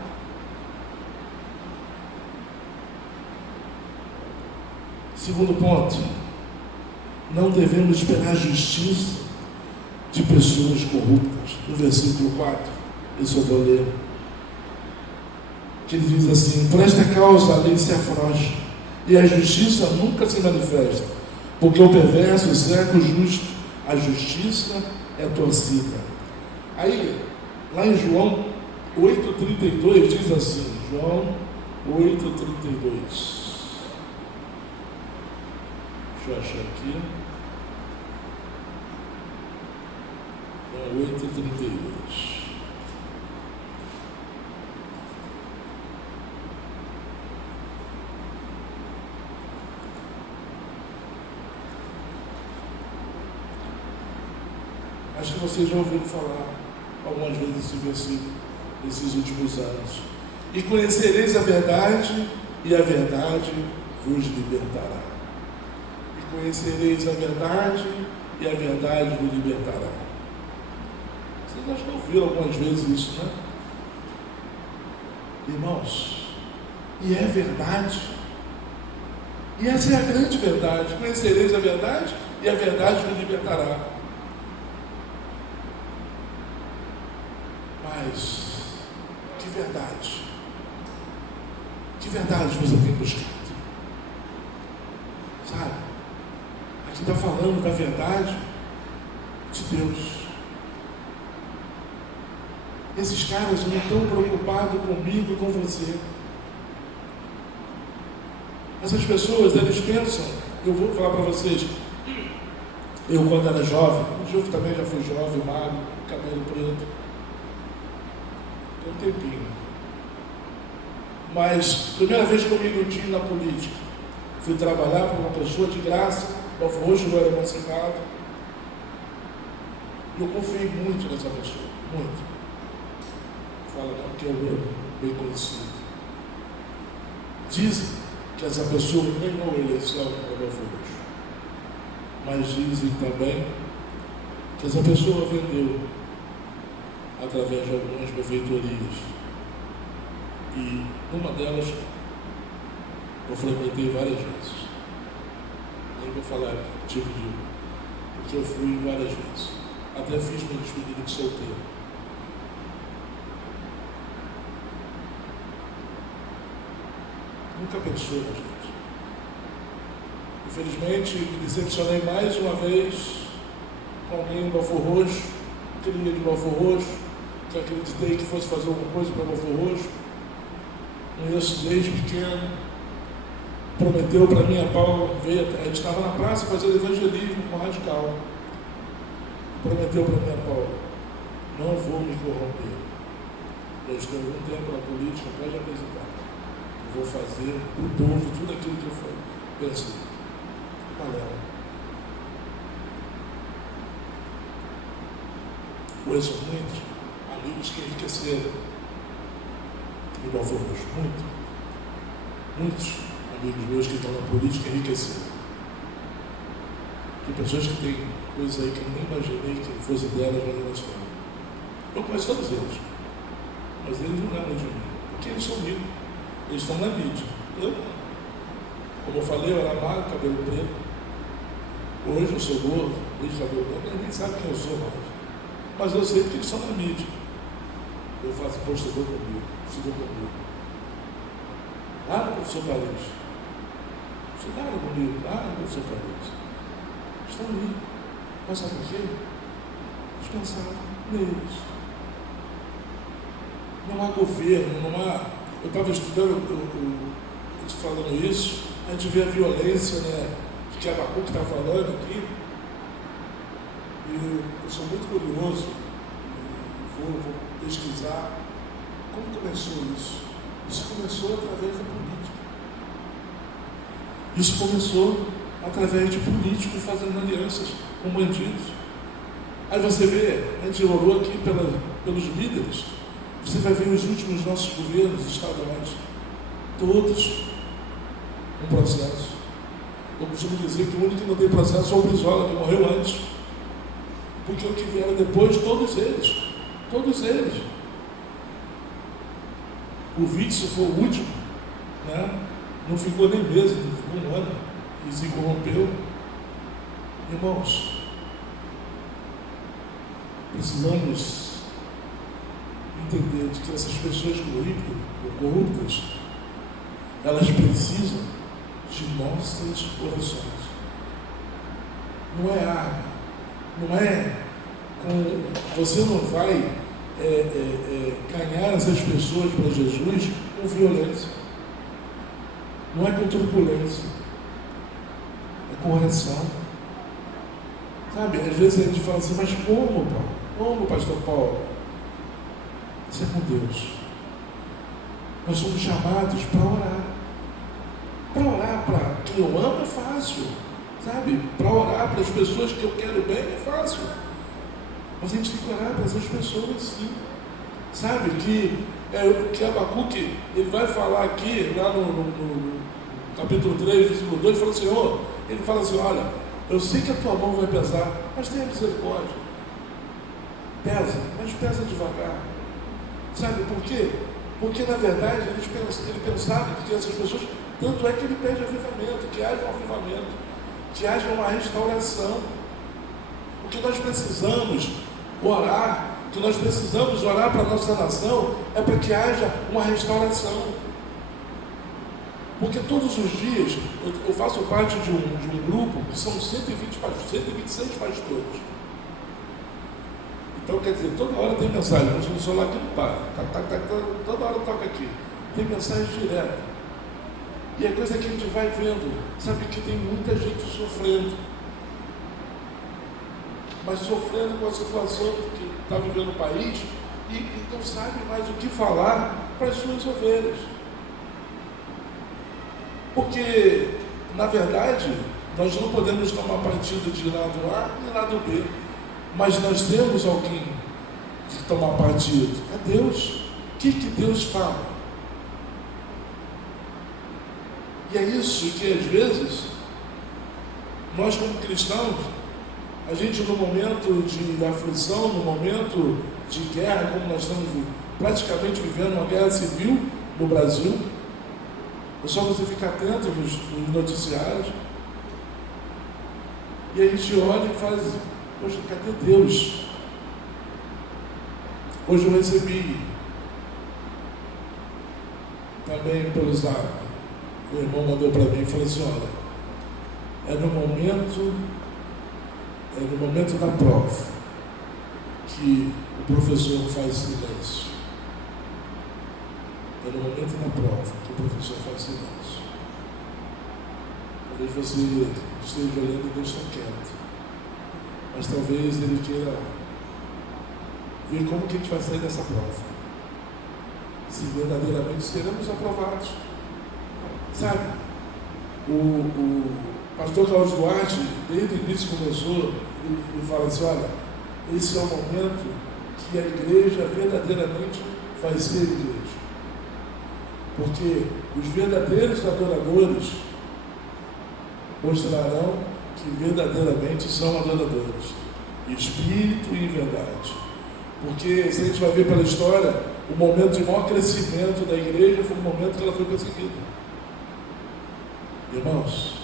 Segundo ponto, não devemos esperar a justiça de pessoas corruptas. No versículo 4, isso eu vou ler. Que ele diz assim, por esta causa a lei se afrouxa, e a justiça nunca se manifesta, porque o perverso cerca o justo, a justiça é torcida. Aí, lá em João 8,32 diz assim, João 8,32. Deixa eu achar aqui. É 8h32. Acho que vocês já ouviram falar algumas vezes esse versículo nesses últimos anos. E conhecereis a verdade, e a verdade vos libertará. E conhecereis a verdade, e a verdade vos libertará. Vocês acho que ouviram algumas vezes isso, né? Irmãos, e é verdade. E essa é a grande verdade. Conhecereis a verdade, e a verdade vos libertará. Mas, que verdade? Que verdade você tem buscado? Sabe? Aqui está falando da verdade de Deus. Esses caras não estão preocupados comigo e com você. Essas pessoas, eles pensam, eu vou falar para vocês, eu quando era jovem, o Gil também já foi jovem, magro, cabelo preto, tem um tempinho. Mas, primeira vez que eu me iludi na política, fui trabalhar para uma pessoa de graça, hoje eu era emancipado, e eu confiei muito nessa pessoa, muito. Fala não, que é bem conhecido. Dizem que essa pessoa ganhou a eleição para Belfor Roxo, mas dizem também que essa pessoa vendeu através de algumas benfeitorias. E uma delas eu frequentei várias vezes. Nem vou falar tipo de... porque eu fui várias vezes. Até fiz minha despedida de solteiro. Nunca pensou na gente. Infelizmente, me decepcionei mais uma vez com alguém em Belfor Roxo, queria de Belfor Roxo, que acreditei que fosse fazer alguma coisa para Belfor Roxo. Conheço desde pequeno, prometeu para mim a Paulo, a gente estava na praça fazendo evangelismo com radical. Prometeu para mim a Paulo, não vou me corromper. Eu estou há algum tempo na política, pode acreditar. Eu vou fazer para o povo tudo aquilo que eu pensei. Valeu. Conheço muitos amigos que enriqueceram em Belfor Roxo, muitos amigos meus que estão na política enriqueceram. Tem pessoas que têm coisas aí que eu nem imaginei que fosse delas, mas elas foram. Eu conheço todos eles, mas eles não lembram de mim, porque eles são ricos, eles estão na mídia. Eu não. Como eu falei, eu era magro, cabelo preto. Hoje eu sou gordo, hoje cabelo preto, ninguém sabe quem eu sou mais. Mas eu sei que eles estão na mídia. Eu faço postador comigo, estudou comigo. Lá no professor Paris. Estudaram comigo, lá no professor Paris. Estão ali. Mas sabe por quê? Eles pensaram neles. Não há governo, não há... Eu estava estudando, eu te falando isso, a gente vê a violência, né? Que a Abacuque está falando aqui. E eu sou muito curioso, vou pesquisar como começou isso. Isso começou através da política. Isso começou através de políticos fazendo alianças com bandidos. Aí você vê, a gente orou aqui pelos líderes, você vai ver os últimos nossos governos estaduais, todos com processo. Eu costumo dizer que o único que não tem processo é o Brizola, que morreu antes. Porque o que vieram depois, todos eles. O Witzel foi o último, né? Não ficou nem mesmo, ficou um ano e se corrompeu. Irmãos, precisamos entender de que essas pessoas corruptas, elas precisam de nossas orações. Não é arma, não é com... Você não vai ganhar essas pessoas para Jesus com violência. Não é com turbulência. É correção. Sabe, às vezes a gente fala assim, mas como, Paulo? Como, pastor Paulo? Isso é com Deus. Nós somos chamados para orar. Para orar para quem eu amo é fácil. Sabe, para orar para as pessoas que eu quero bem é fácil. Mas a gente tem que orar para essas pessoas sim. Sabe, que Abacuque, ele vai falar aqui, lá no capítulo 3, versículo 2, ele fala, Senhor, ele fala assim, olha, eu sei que a tua mão vai pesar, mas tenha misericórdia. Pesa, mas pesa devagar. Sabe por quê? Porque na verdade ele pensava que essas pessoas, tanto é que ele pede avivamento, que haja um avivamento, que haja uma restauração. O que nós precisamos orar, o que nós precisamos orar para a nossa nação é para que haja uma restauração. Porque todos os dias eu faço parte de um grupo que são 126 pastores. Então, quer dizer, toda hora tem mensagem, no celular aqui não para, toda hora toca aqui, tem mensagem direta. E a coisa que a gente vai vendo, sabe que tem muita gente sofrendo, mas sofrendo com a situação que está vivendo o país e não sabe mais o que falar para as suas ovelhas. Porque, na verdade, nós não podemos tomar partido de lado A e lado B. Mas nós temos alguém que tomar partido. É Deus. O que Deus fala? E é isso que, às vezes, nós como cristãos, a gente no momento de aflição, no momento de guerra, como nós estamos praticamente vivendo uma guerra civil no Brasil, é só você ficar atento nos noticiários, e a gente olha e faz, poxa, cadê Deus? Hoje eu recebi também pelo Zap, o irmão mandou para mim e falou assim, olha, é no momento da prova que o professor faz silêncio. É no momento da prova que o professor faz silêncio. Talvez você esteja olhando e Deus está quieto. Mas talvez Ele queira ver como que a gente vai sair dessa prova. Se verdadeiramente seremos aprovados. Sabe? O pastor Cláudio Duarte, desde o início começou, ele fala assim, olha, esse é o momento que a igreja verdadeiramente vai ser igreja. Porque os verdadeiros adoradores mostrarão que verdadeiramente são adoradores, em espírito e em verdade. Porque se a gente vai ver pela história, o momento de maior crescimento da igreja foi o momento que ela foi perseguida. Irmãos,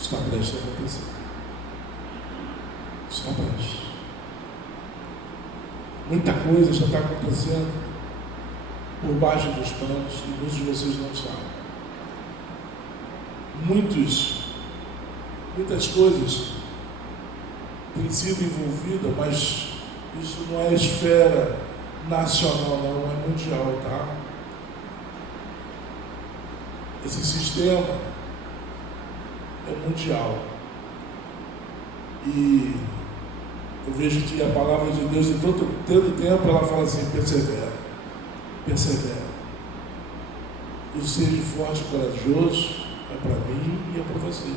está prestes a acontecer. Está prestes. Muita coisa já está acontecendo por baixo dos panos e muitos de vocês não sabem. Muitas coisas têm sido envolvidas, mas isso não é esfera nacional, não, é mundial, tá? Esse sistema é mundial. E eu vejo que a palavra de Deus, em todo tempo, ela fala assim, persevera. E seja forte e corajoso, é para mim e é para você.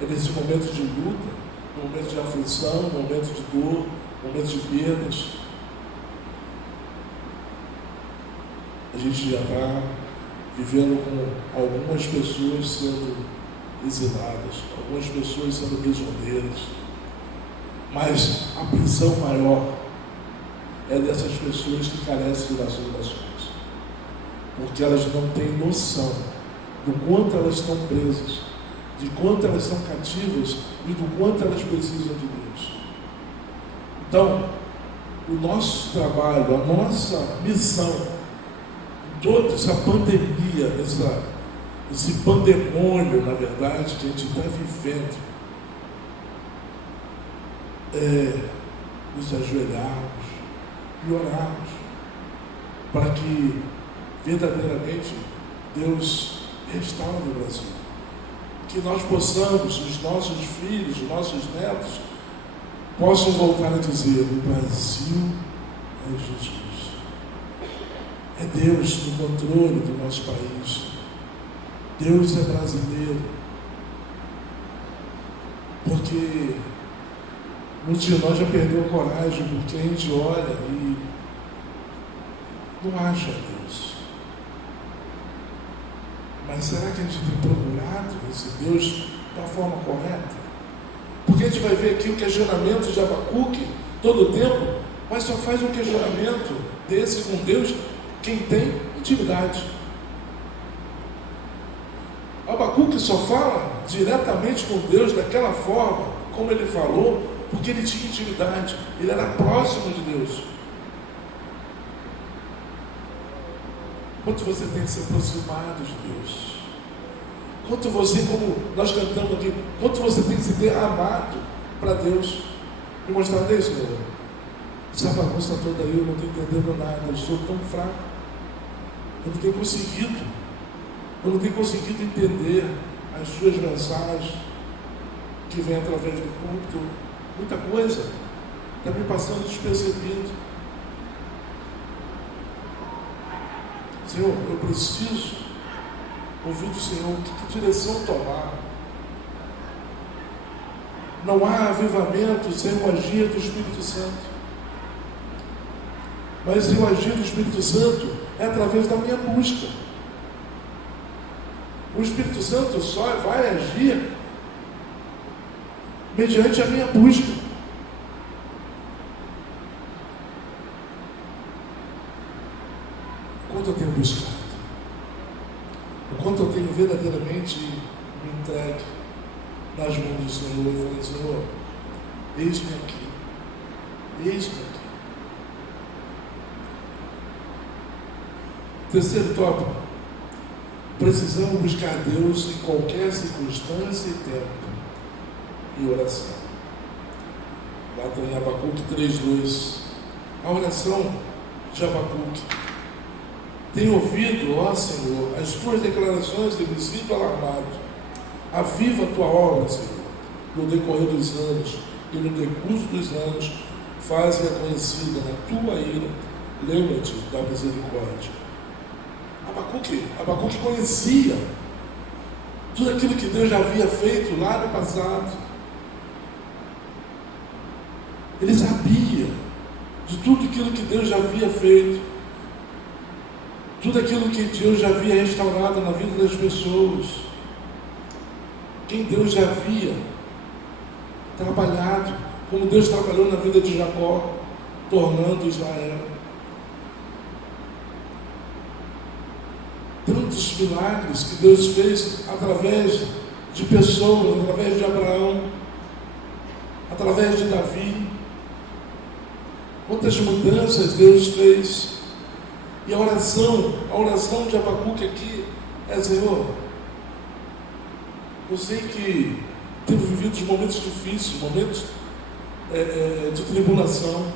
É nesse momento de luta, no momento de aflição, no momento de dor, no momento de perdas, a gente já está vivendo com algumas pessoas sendo exiladas, algumas pessoas sendo prisioneiras, mas a prisão maior é dessas pessoas que carecem das orações, porque elas não têm noção do quanto elas estão presas, de quanto elas são cativas e do quanto elas precisam de Deus. Então, o nosso trabalho, a nossa missão, toda essa pandemia, esse pandemônio, na verdade, que a gente está vivendo, é nos ajoelharmos e orarmos para que verdadeiramente Deus restaure o Brasil. que nós possamos, os nossos filhos, os nossos netos, possam voltar a dizer: o Brasil é Jesus. É Deus no controle do nosso país. Deus é brasileiro. Porque muitos de nós já perdeu a coragem, porque a gente olha e não acha Deus. Mas será que a gente tem procurado esse Deus da forma correta? Porque a gente vai ver aqui o questionamento de Abacuque todo o tempo, mas só faz um questionamento desse com Deus quem tem intimidade. Abacuque só fala diretamente com Deus daquela forma como ele falou, porque ele tinha intimidade, ele era próximo de Deus. Quanto você tem que se aproximar de Deus? Quanto você, como nós cantamos aqui, quanto você tem que se ter amado para Deus? E mostrar: Deus, Senhor, essa bagunça toda aí, eu não estou entendendo nada, eu sou tão fraco. Eu não tenho conseguido entender as suas mensagens que vêm através do culto. Muita coisa está me passando despercebido. Senhor, eu preciso ouvir do Senhor que direção tomar. Não há avivamento sem o agir do Espírito Santo. Mas o agir do Espírito Santo é através da minha busca. O Espírito Santo só vai agir mediante a minha busca. O quanto eu tenho buscado, o quanto eu tenho verdadeiramente me entregue nas mãos do Senhor e falei: Senhor, eis-me aqui, eis-me aqui. Terceiro tópico: precisamos buscar Deus em qualquer circunstância e tempo, e oração. Lá está em Abacuque 3:2. A oração de Abacuque: tenho ouvido, ó Senhor, as tuas declarações e me sinto alarmado. Aviva a tua obra, Senhor, no decorrer dos anos, e no decurso dos anos, faze-a conhecida na tua ira, lembra-te da misericórdia. Abacuque conhecia tudo aquilo que Deus já havia feito lá no passado. Ele sabia de tudo aquilo que Deus já havia feito, tudo aquilo que Deus já havia restaurado na vida das pessoas, quem Deus já havia trabalhado, como Deus trabalhou na vida de Jacó, tornando Israel. Tantos milagres que Deus fez através de pessoas, através de Abraão, através de Davi. Quantas mudanças Deus fez. E a oração de Abacuque aqui é: Senhor, eu sei que temos vivido momentos difíceis, momentos de tribulação,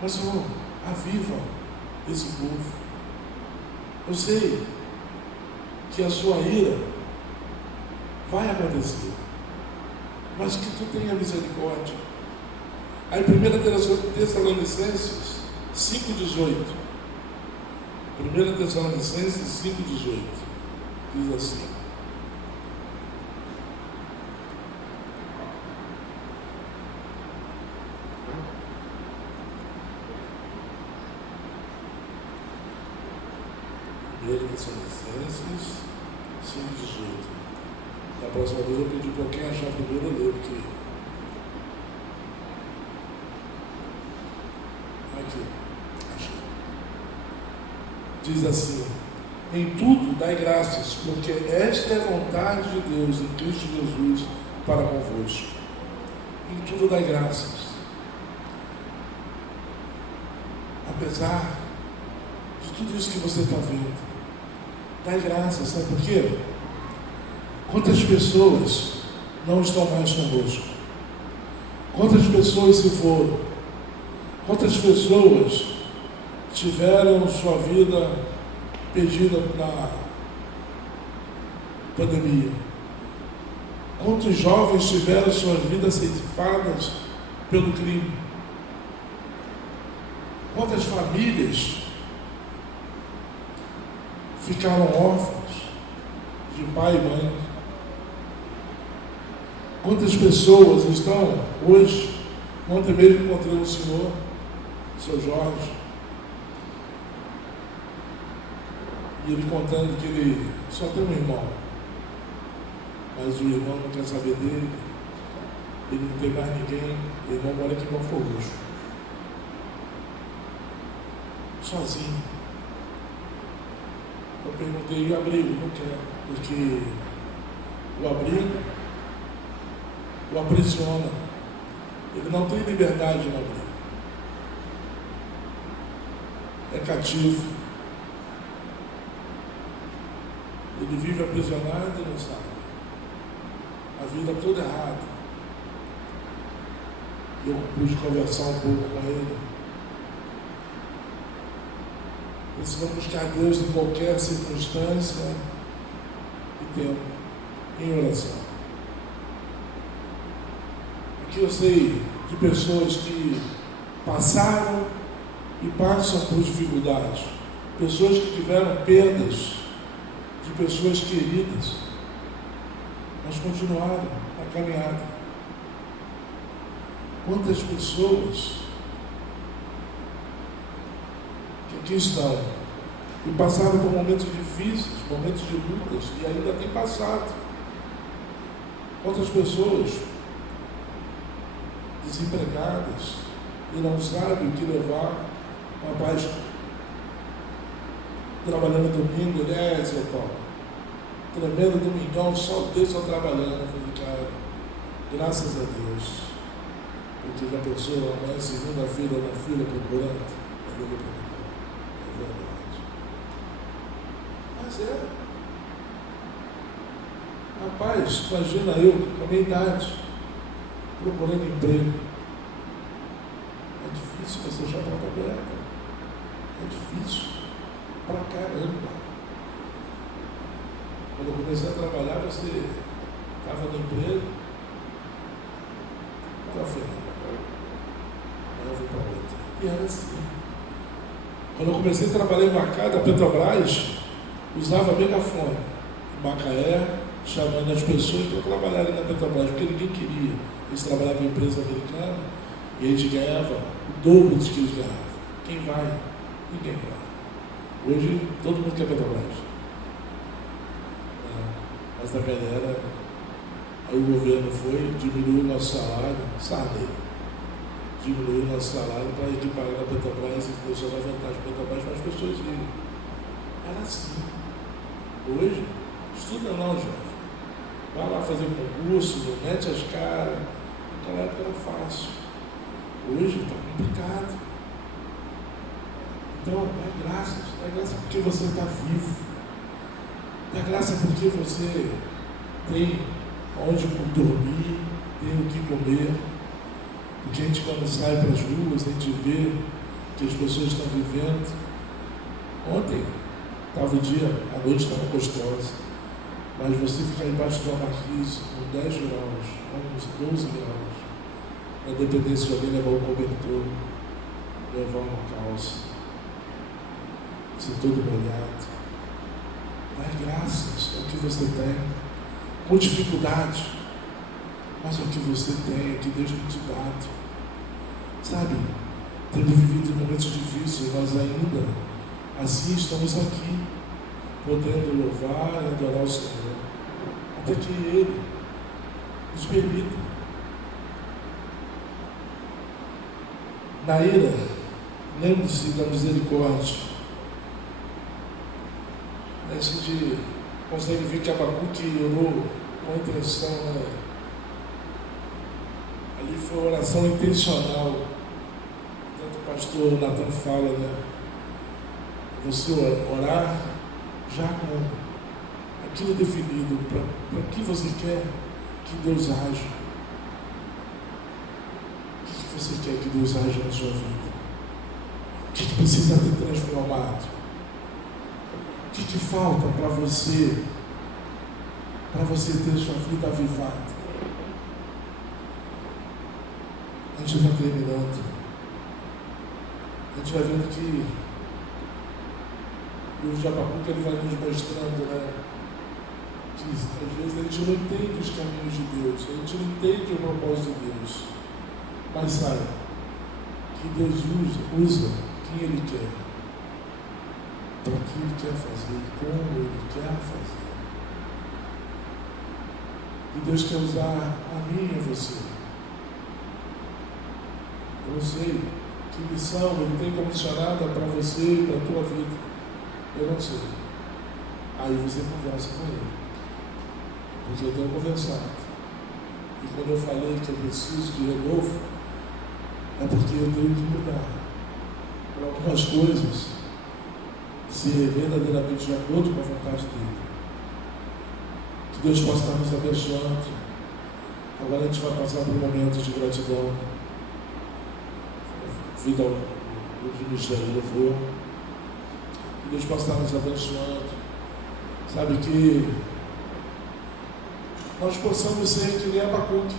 mas Senhor, aviva esse povo. Eu sei que a sua ira vai acontecer, mas que tu tenha misericórdia. Aí 1 Tessalonicenses 5,18. 1 Tessalonicenses 5,18 diz assim: Tessalonicenses 5,18. Na próxima vez eu pedi para quem achar primeiro eu ler, porque aqui, achei. Diz assim: em tudo dai graças, porque esta é a vontade de Deus em Cristo Jesus para convosco. Em tudo dai graças. Apesar de tudo isso que você está vendo, dai graças, sabe por quê? Quantas pessoas não estão mais conosco? Quantas pessoas se foram? Quantas pessoas tiveram sua vida perdida na pandemia? Quantos jovens tiveram suas vidas ceifadas pelo crime? Quantas famílias ficaram órfãos de pai e mãe? Quantas pessoas estão hoje? Ontem mesmo encontrei um senhor, seu Jorge, e ele contando que ele só tem um irmão, mas o irmão não quer saber dele, ele não tem mais ninguém, o irmão mora aqui em Belfort Roxo, sozinho. Eu perguntei, e o abrigo? Não quero, porque o abrigo o aprisiona, ele não tem liberdade no abrigo, é cativo, ele vive aprisionado e não sabe, a vida toda errada. Eu pude conversar um pouco com ele. Precisamos buscar Deus em qualquer circunstância e tempo, em oração. Aqui eu sei de pessoas que passaram e passam por dificuldades, pessoas que tiveram perdas de pessoas queridas, mas continuaram a caminhada. Quantas pessoas que aqui estão e passaram por momentos difíceis, momentos de lutas, e ainda têm passado. Quantas pessoas desempregadas e não sabem o que levar. Um rapaz trabalhando domingo, seu Paulo, tremendo domingão, só Deus só trabalhando. Eu falei, cara, graças a Deus, porque já pensou amanhã, segunda-feira, na fila procurando, é verdade. Mas rapaz, imagina eu, com a minha idade, procurando emprego. É difícil você achar porta aberta. É difícil pra caramba. Quando eu comecei a trabalhar, você estava no emprego, estava ferrado. Aí eu fui para outra. E era assim. Quando eu comecei a trabalhar em Macaé, a Petrobras usava megafone em Macaé, chamando as pessoas para trabalharem na Petrobras, porque ninguém queria. Eles trabalhavam em empresa americana e a gente ganhava o dobro dos que eles ganhavam. Quem vai? Ninguém vai. Hoje todo mundo quer Petrobras. Mas a galera, aí o governo foi, diminuiu o nosso salário, diminuiu o nosso salário para equiparar a Petrobras e começou a dar vantagem para a Petrobras para as pessoas irem. Era assim. Hoje, estuda não, jovem. Vai lá fazer concurso, não mete as caras. Naquela época era fácil. Hoje está complicado. Então, é graça porque você está vivo. É graça porque você tem onde dormir, tem o que comer. Porque a gente, quando sai para as ruas, a gente vê que as pessoas estão vivendo. Ontem estava o dia, a noite estava gostosa, mas você ficar embaixo de uma marquise com 10 graus, 11, 12 graus, na dependência de alguém levar um cobertor, levar uma calça, ser todo molhado. Mas graças ao que você tem, com dificuldade, mas ao que você tem, ao que Deus tem te dado. Sabe, temos vivido momentos difíceis, mas ainda assim estamos aqui, podendo louvar e adorar o Senhor, até que Ele nos permita. Naíra, lembre-se da misericórdia. A gente consegue ver que Abacuque orou com intenção, né? Ali foi uma oração intencional. Tanto o pastor Natan fala, né? Você orar já com aquilo definido, para que você quer que Deus haja. O que você quer que Deus haja na sua vida? O que precisa ter transformado? O que falta para você para você ter sua vida avivada. A gente vai terminando. A gente vai vendo que o livro de Abacuque ele vai nos mostrando, né? Que às vezes a gente não entende os caminhos de Deus, a gente não entende o propósito de Deus. Mas saiba que Deus usa quem Ele quer, para o que Ele quer fazer, como Ele quer fazer. E Deus quer usar a mim e a você. Eu não sei que missão Ele tem comissionada para você e para a tua vida. Eu não sei. Aí você conversa com Ele. Porque eu tenho conversado. E quando eu falei que eu preciso de renovo, é porque eu tenho que mudar. Para algumas coisas ser verdadeiramente de acordo com a vontade dele. Que Deus possa estar nos abençoando. Agora a gente vai passar por um momento de gratidão. Vida ao ministério do louvor. Que Deus possa estar nos abençoando. Sabe que nós possamos ser que nem Abacuque.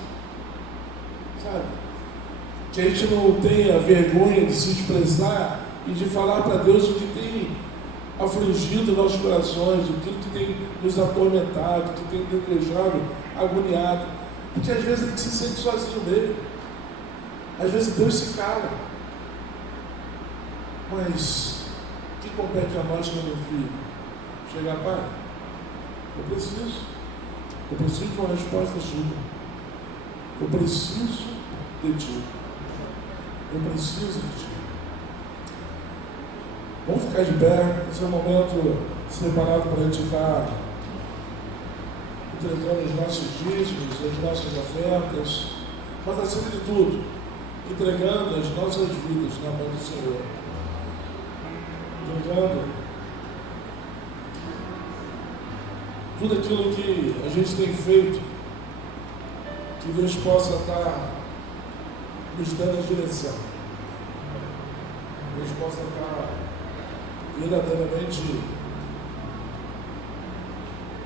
Sabe? Que a gente não tenha vergonha de se expressar e de falar para Deus o que tem afligido nossos corações, o que tem nos atormentado, o que tem desejado, agoniado. Porque às vezes a gente se sente sozinho mesmo. Às vezes Deus se cala. Mas o que compete a nós, meu filho? Chegar, pai, eu preciso de uma resposta sua. Eu preciso de ti. Eu preciso de ti. Vamos ficar de pé. Esse é um momento separado para a gente estar entregando os nossos dízimos, as nossas ofertas, mas acima de tudo, entregando as nossas vidas na mão do Senhor. Entregando tudo aquilo que a gente tem feito, que Deus possa estar nos dando a direção. Deus possa estar verdadeiramente.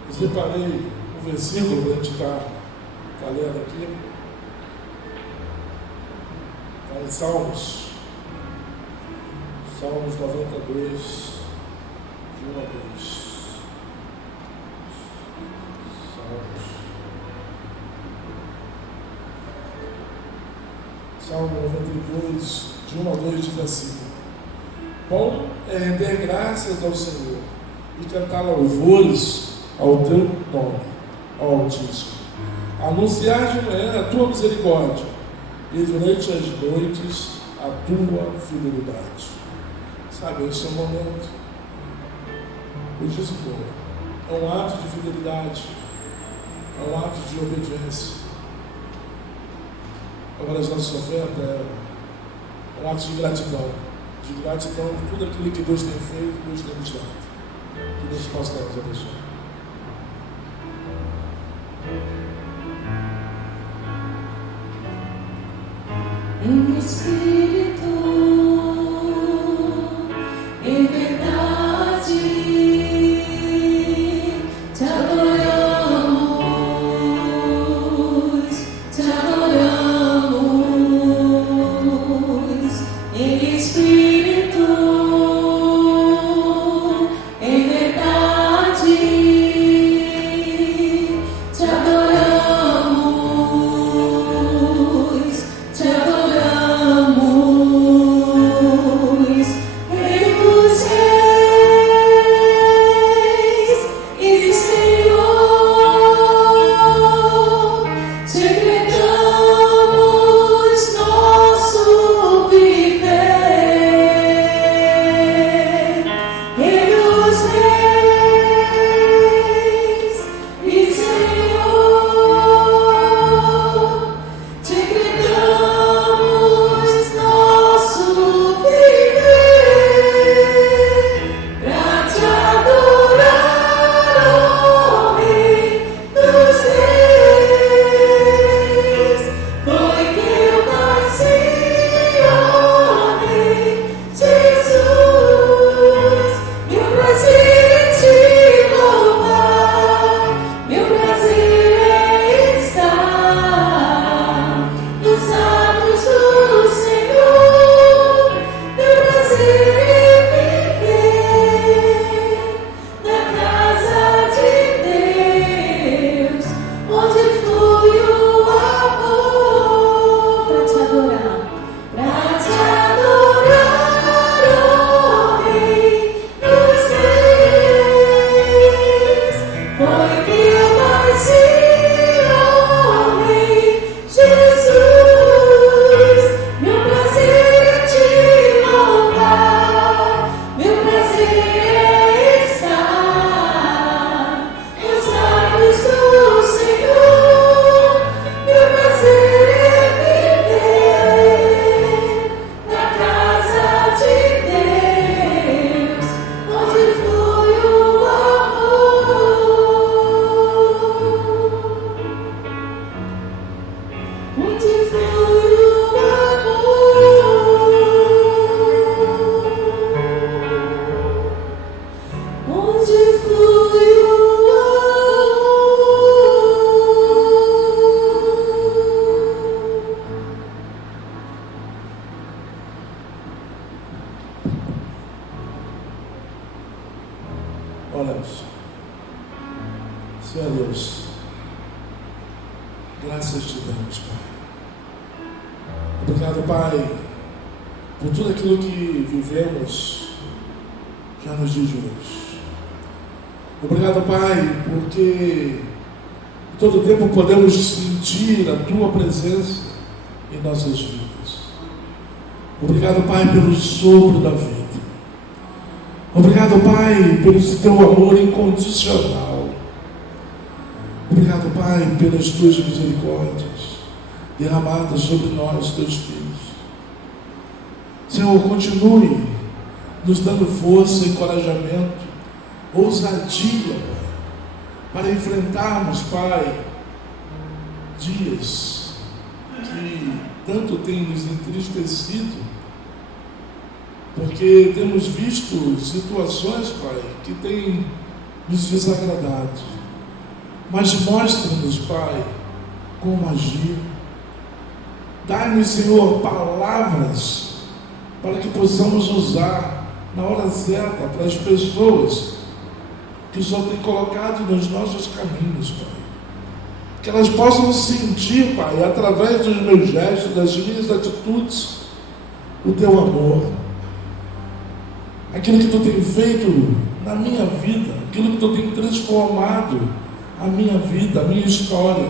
Eu separei um versículo para a gente estar lendo aqui. Está em Salmos 92, de 1 a 2. Salmo 92, de 1 a 2 diz assim: bom é render graças ao Senhor e cantar louvores ao teu nome, ao Altíssimo. Anunciar de manhã a tua misericórdia e durante as noites a tua fidelidade. Sabe, esse é o momento. O dízimo é um ato de fidelidade, é um ato de obediência. Agora as nossas ofertas é um ato de gratidão por tudo aquilo que Deus tem feito, Deus tem nos dado. Que Deus possa nos abençoar. Em espírito, em verdade, te adoramos, em espírito, em verdade, te adoramos, te adoramos. Deus, graças te damos, Pai. Obrigado, Pai, por tudo aquilo que vivemos já nos dias de hoje. Obrigado, Pai, porque todo tempo podemos sentir a Tua presença em nossas vidas. Obrigado, Pai, pelo sopro da vida. Obrigado, Pai, pelo Teu amor incondicional. Obrigado, Pai, pelas Tuas misericórdias derramadas sobre nós, Teus filhos. Senhor, continue nos dando força, encorajamento, ousadia, Pai, para enfrentarmos, Pai, dias que tanto têm nos entristecido, porque temos visto situações, Pai, que têm nos desagradado. Mas mostra-nos, Pai, como agir. Dá-nos, Senhor, palavras para que possamos usar na hora certa para as pessoas que só têm colocado nos nossos caminhos, Pai. Que elas possam sentir, Pai, através dos meus gestos, das minhas atitudes, o Teu amor. Aquilo que Tu tem feito na minha vida, aquilo que Tu tem transformado a minha vida, a minha história.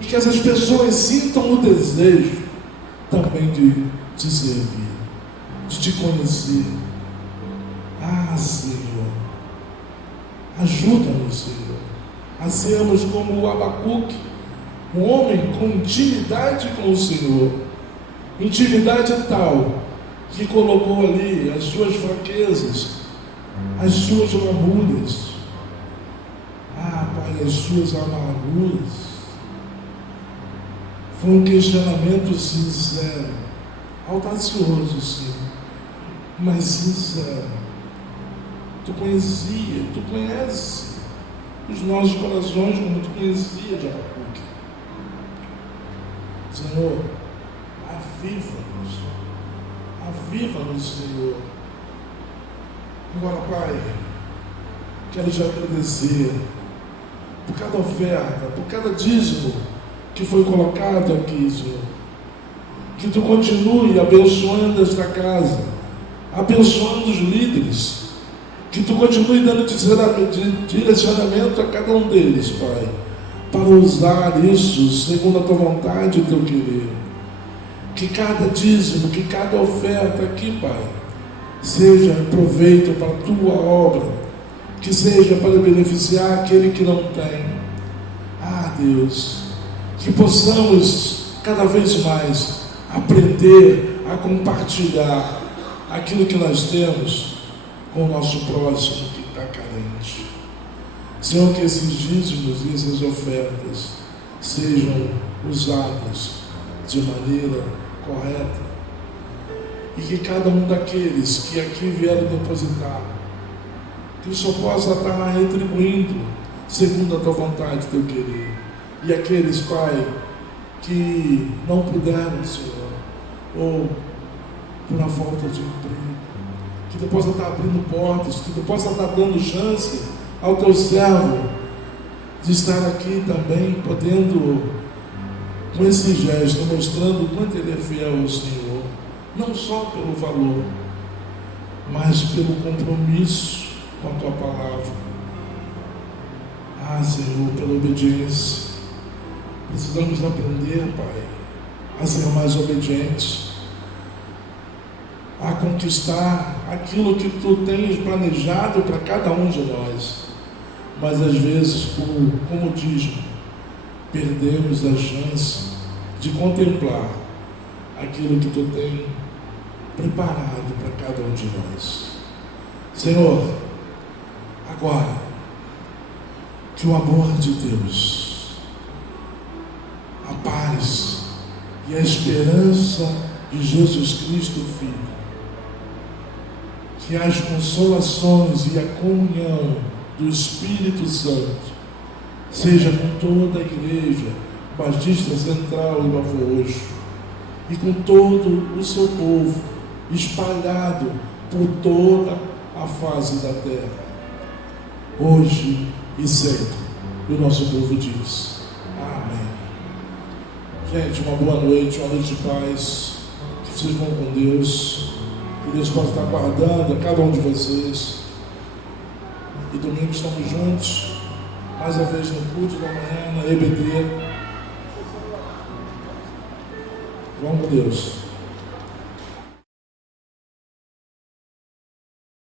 E que essas pessoas sintam o desejo também de Te servir, de Te conhecer. Ah, Senhor, ajuda-nos, Senhor, a sermos como o Abacuque, um homem com intimidade com o Senhor. Intimidade tal que colocou ali as suas fraquezas, as suas lamúrias, Pai, as suas amarguras. Foi um questionamento sincero, audacioso, sim, mas sincero. Tu conheces os nossos corações como Tu conhecia de Abacuque. Senhor, aviva-nos, Senhor. Agora, Pai, quero te agradecer por cada oferta, por cada dízimo que foi colocado aqui, Senhor. Que Tu continue abençoando esta casa, abençoando os líderes. Que Tu continue dando direcionamento a cada um deles, Pai, para usar isso segundo a Tua vontade e o Teu querer. Que cada dízimo, que cada oferta aqui, Pai, seja proveito para a Tua obra, que seja para beneficiar aquele que não tem. Deus, que possamos cada vez mais aprender a compartilhar aquilo que nós temos com o nosso próximo que está carente. Senhor, que esses dízimos e essas ofertas sejam usadas de maneira correta e que cada um daqueles que aqui vieram depositar, que só possa estar retribuindo segundo a Tua vontade, Teu querer. E aqueles, Pai, que não puderam, Senhor, ou por uma falta de emprego, que Tu possa estar abrindo portas, que Tu possa estar dando chance ao Teu servo de estar aqui também, podendo, com esse gesto, mostrando o quanto ele é fiel ao Senhor, não só pelo valor, mas pelo compromisso com a Tua palavra. Senhor, pela obediência. Precisamos aprender, Pai, a ser mais obedientes, a conquistar aquilo que Tu tens planejado para cada um de nós. Mas às vezes, como diz, perdemos a chance de contemplar aquilo que Tu tem preparado para cada um de nós. Senhor, agora, que o amor de Deus, a paz e a esperança de Jesus Cristo, Filho, que as consolações e a comunhão do Espírito Santo seja com toda a Igreja Batista Central e Novo Roxo e com todo o Seu povo espalhado por toda a face da terra, hoje e sempre. E o nosso povo diz: amém. Gente, uma boa noite, uma noite de paz. Que vocês vão com Deus. Que Deus possa estar guardando a cada um de vocês. E domingo estamos juntos, mais uma vez no culto da manhã, na EBD. Vamos com Deus.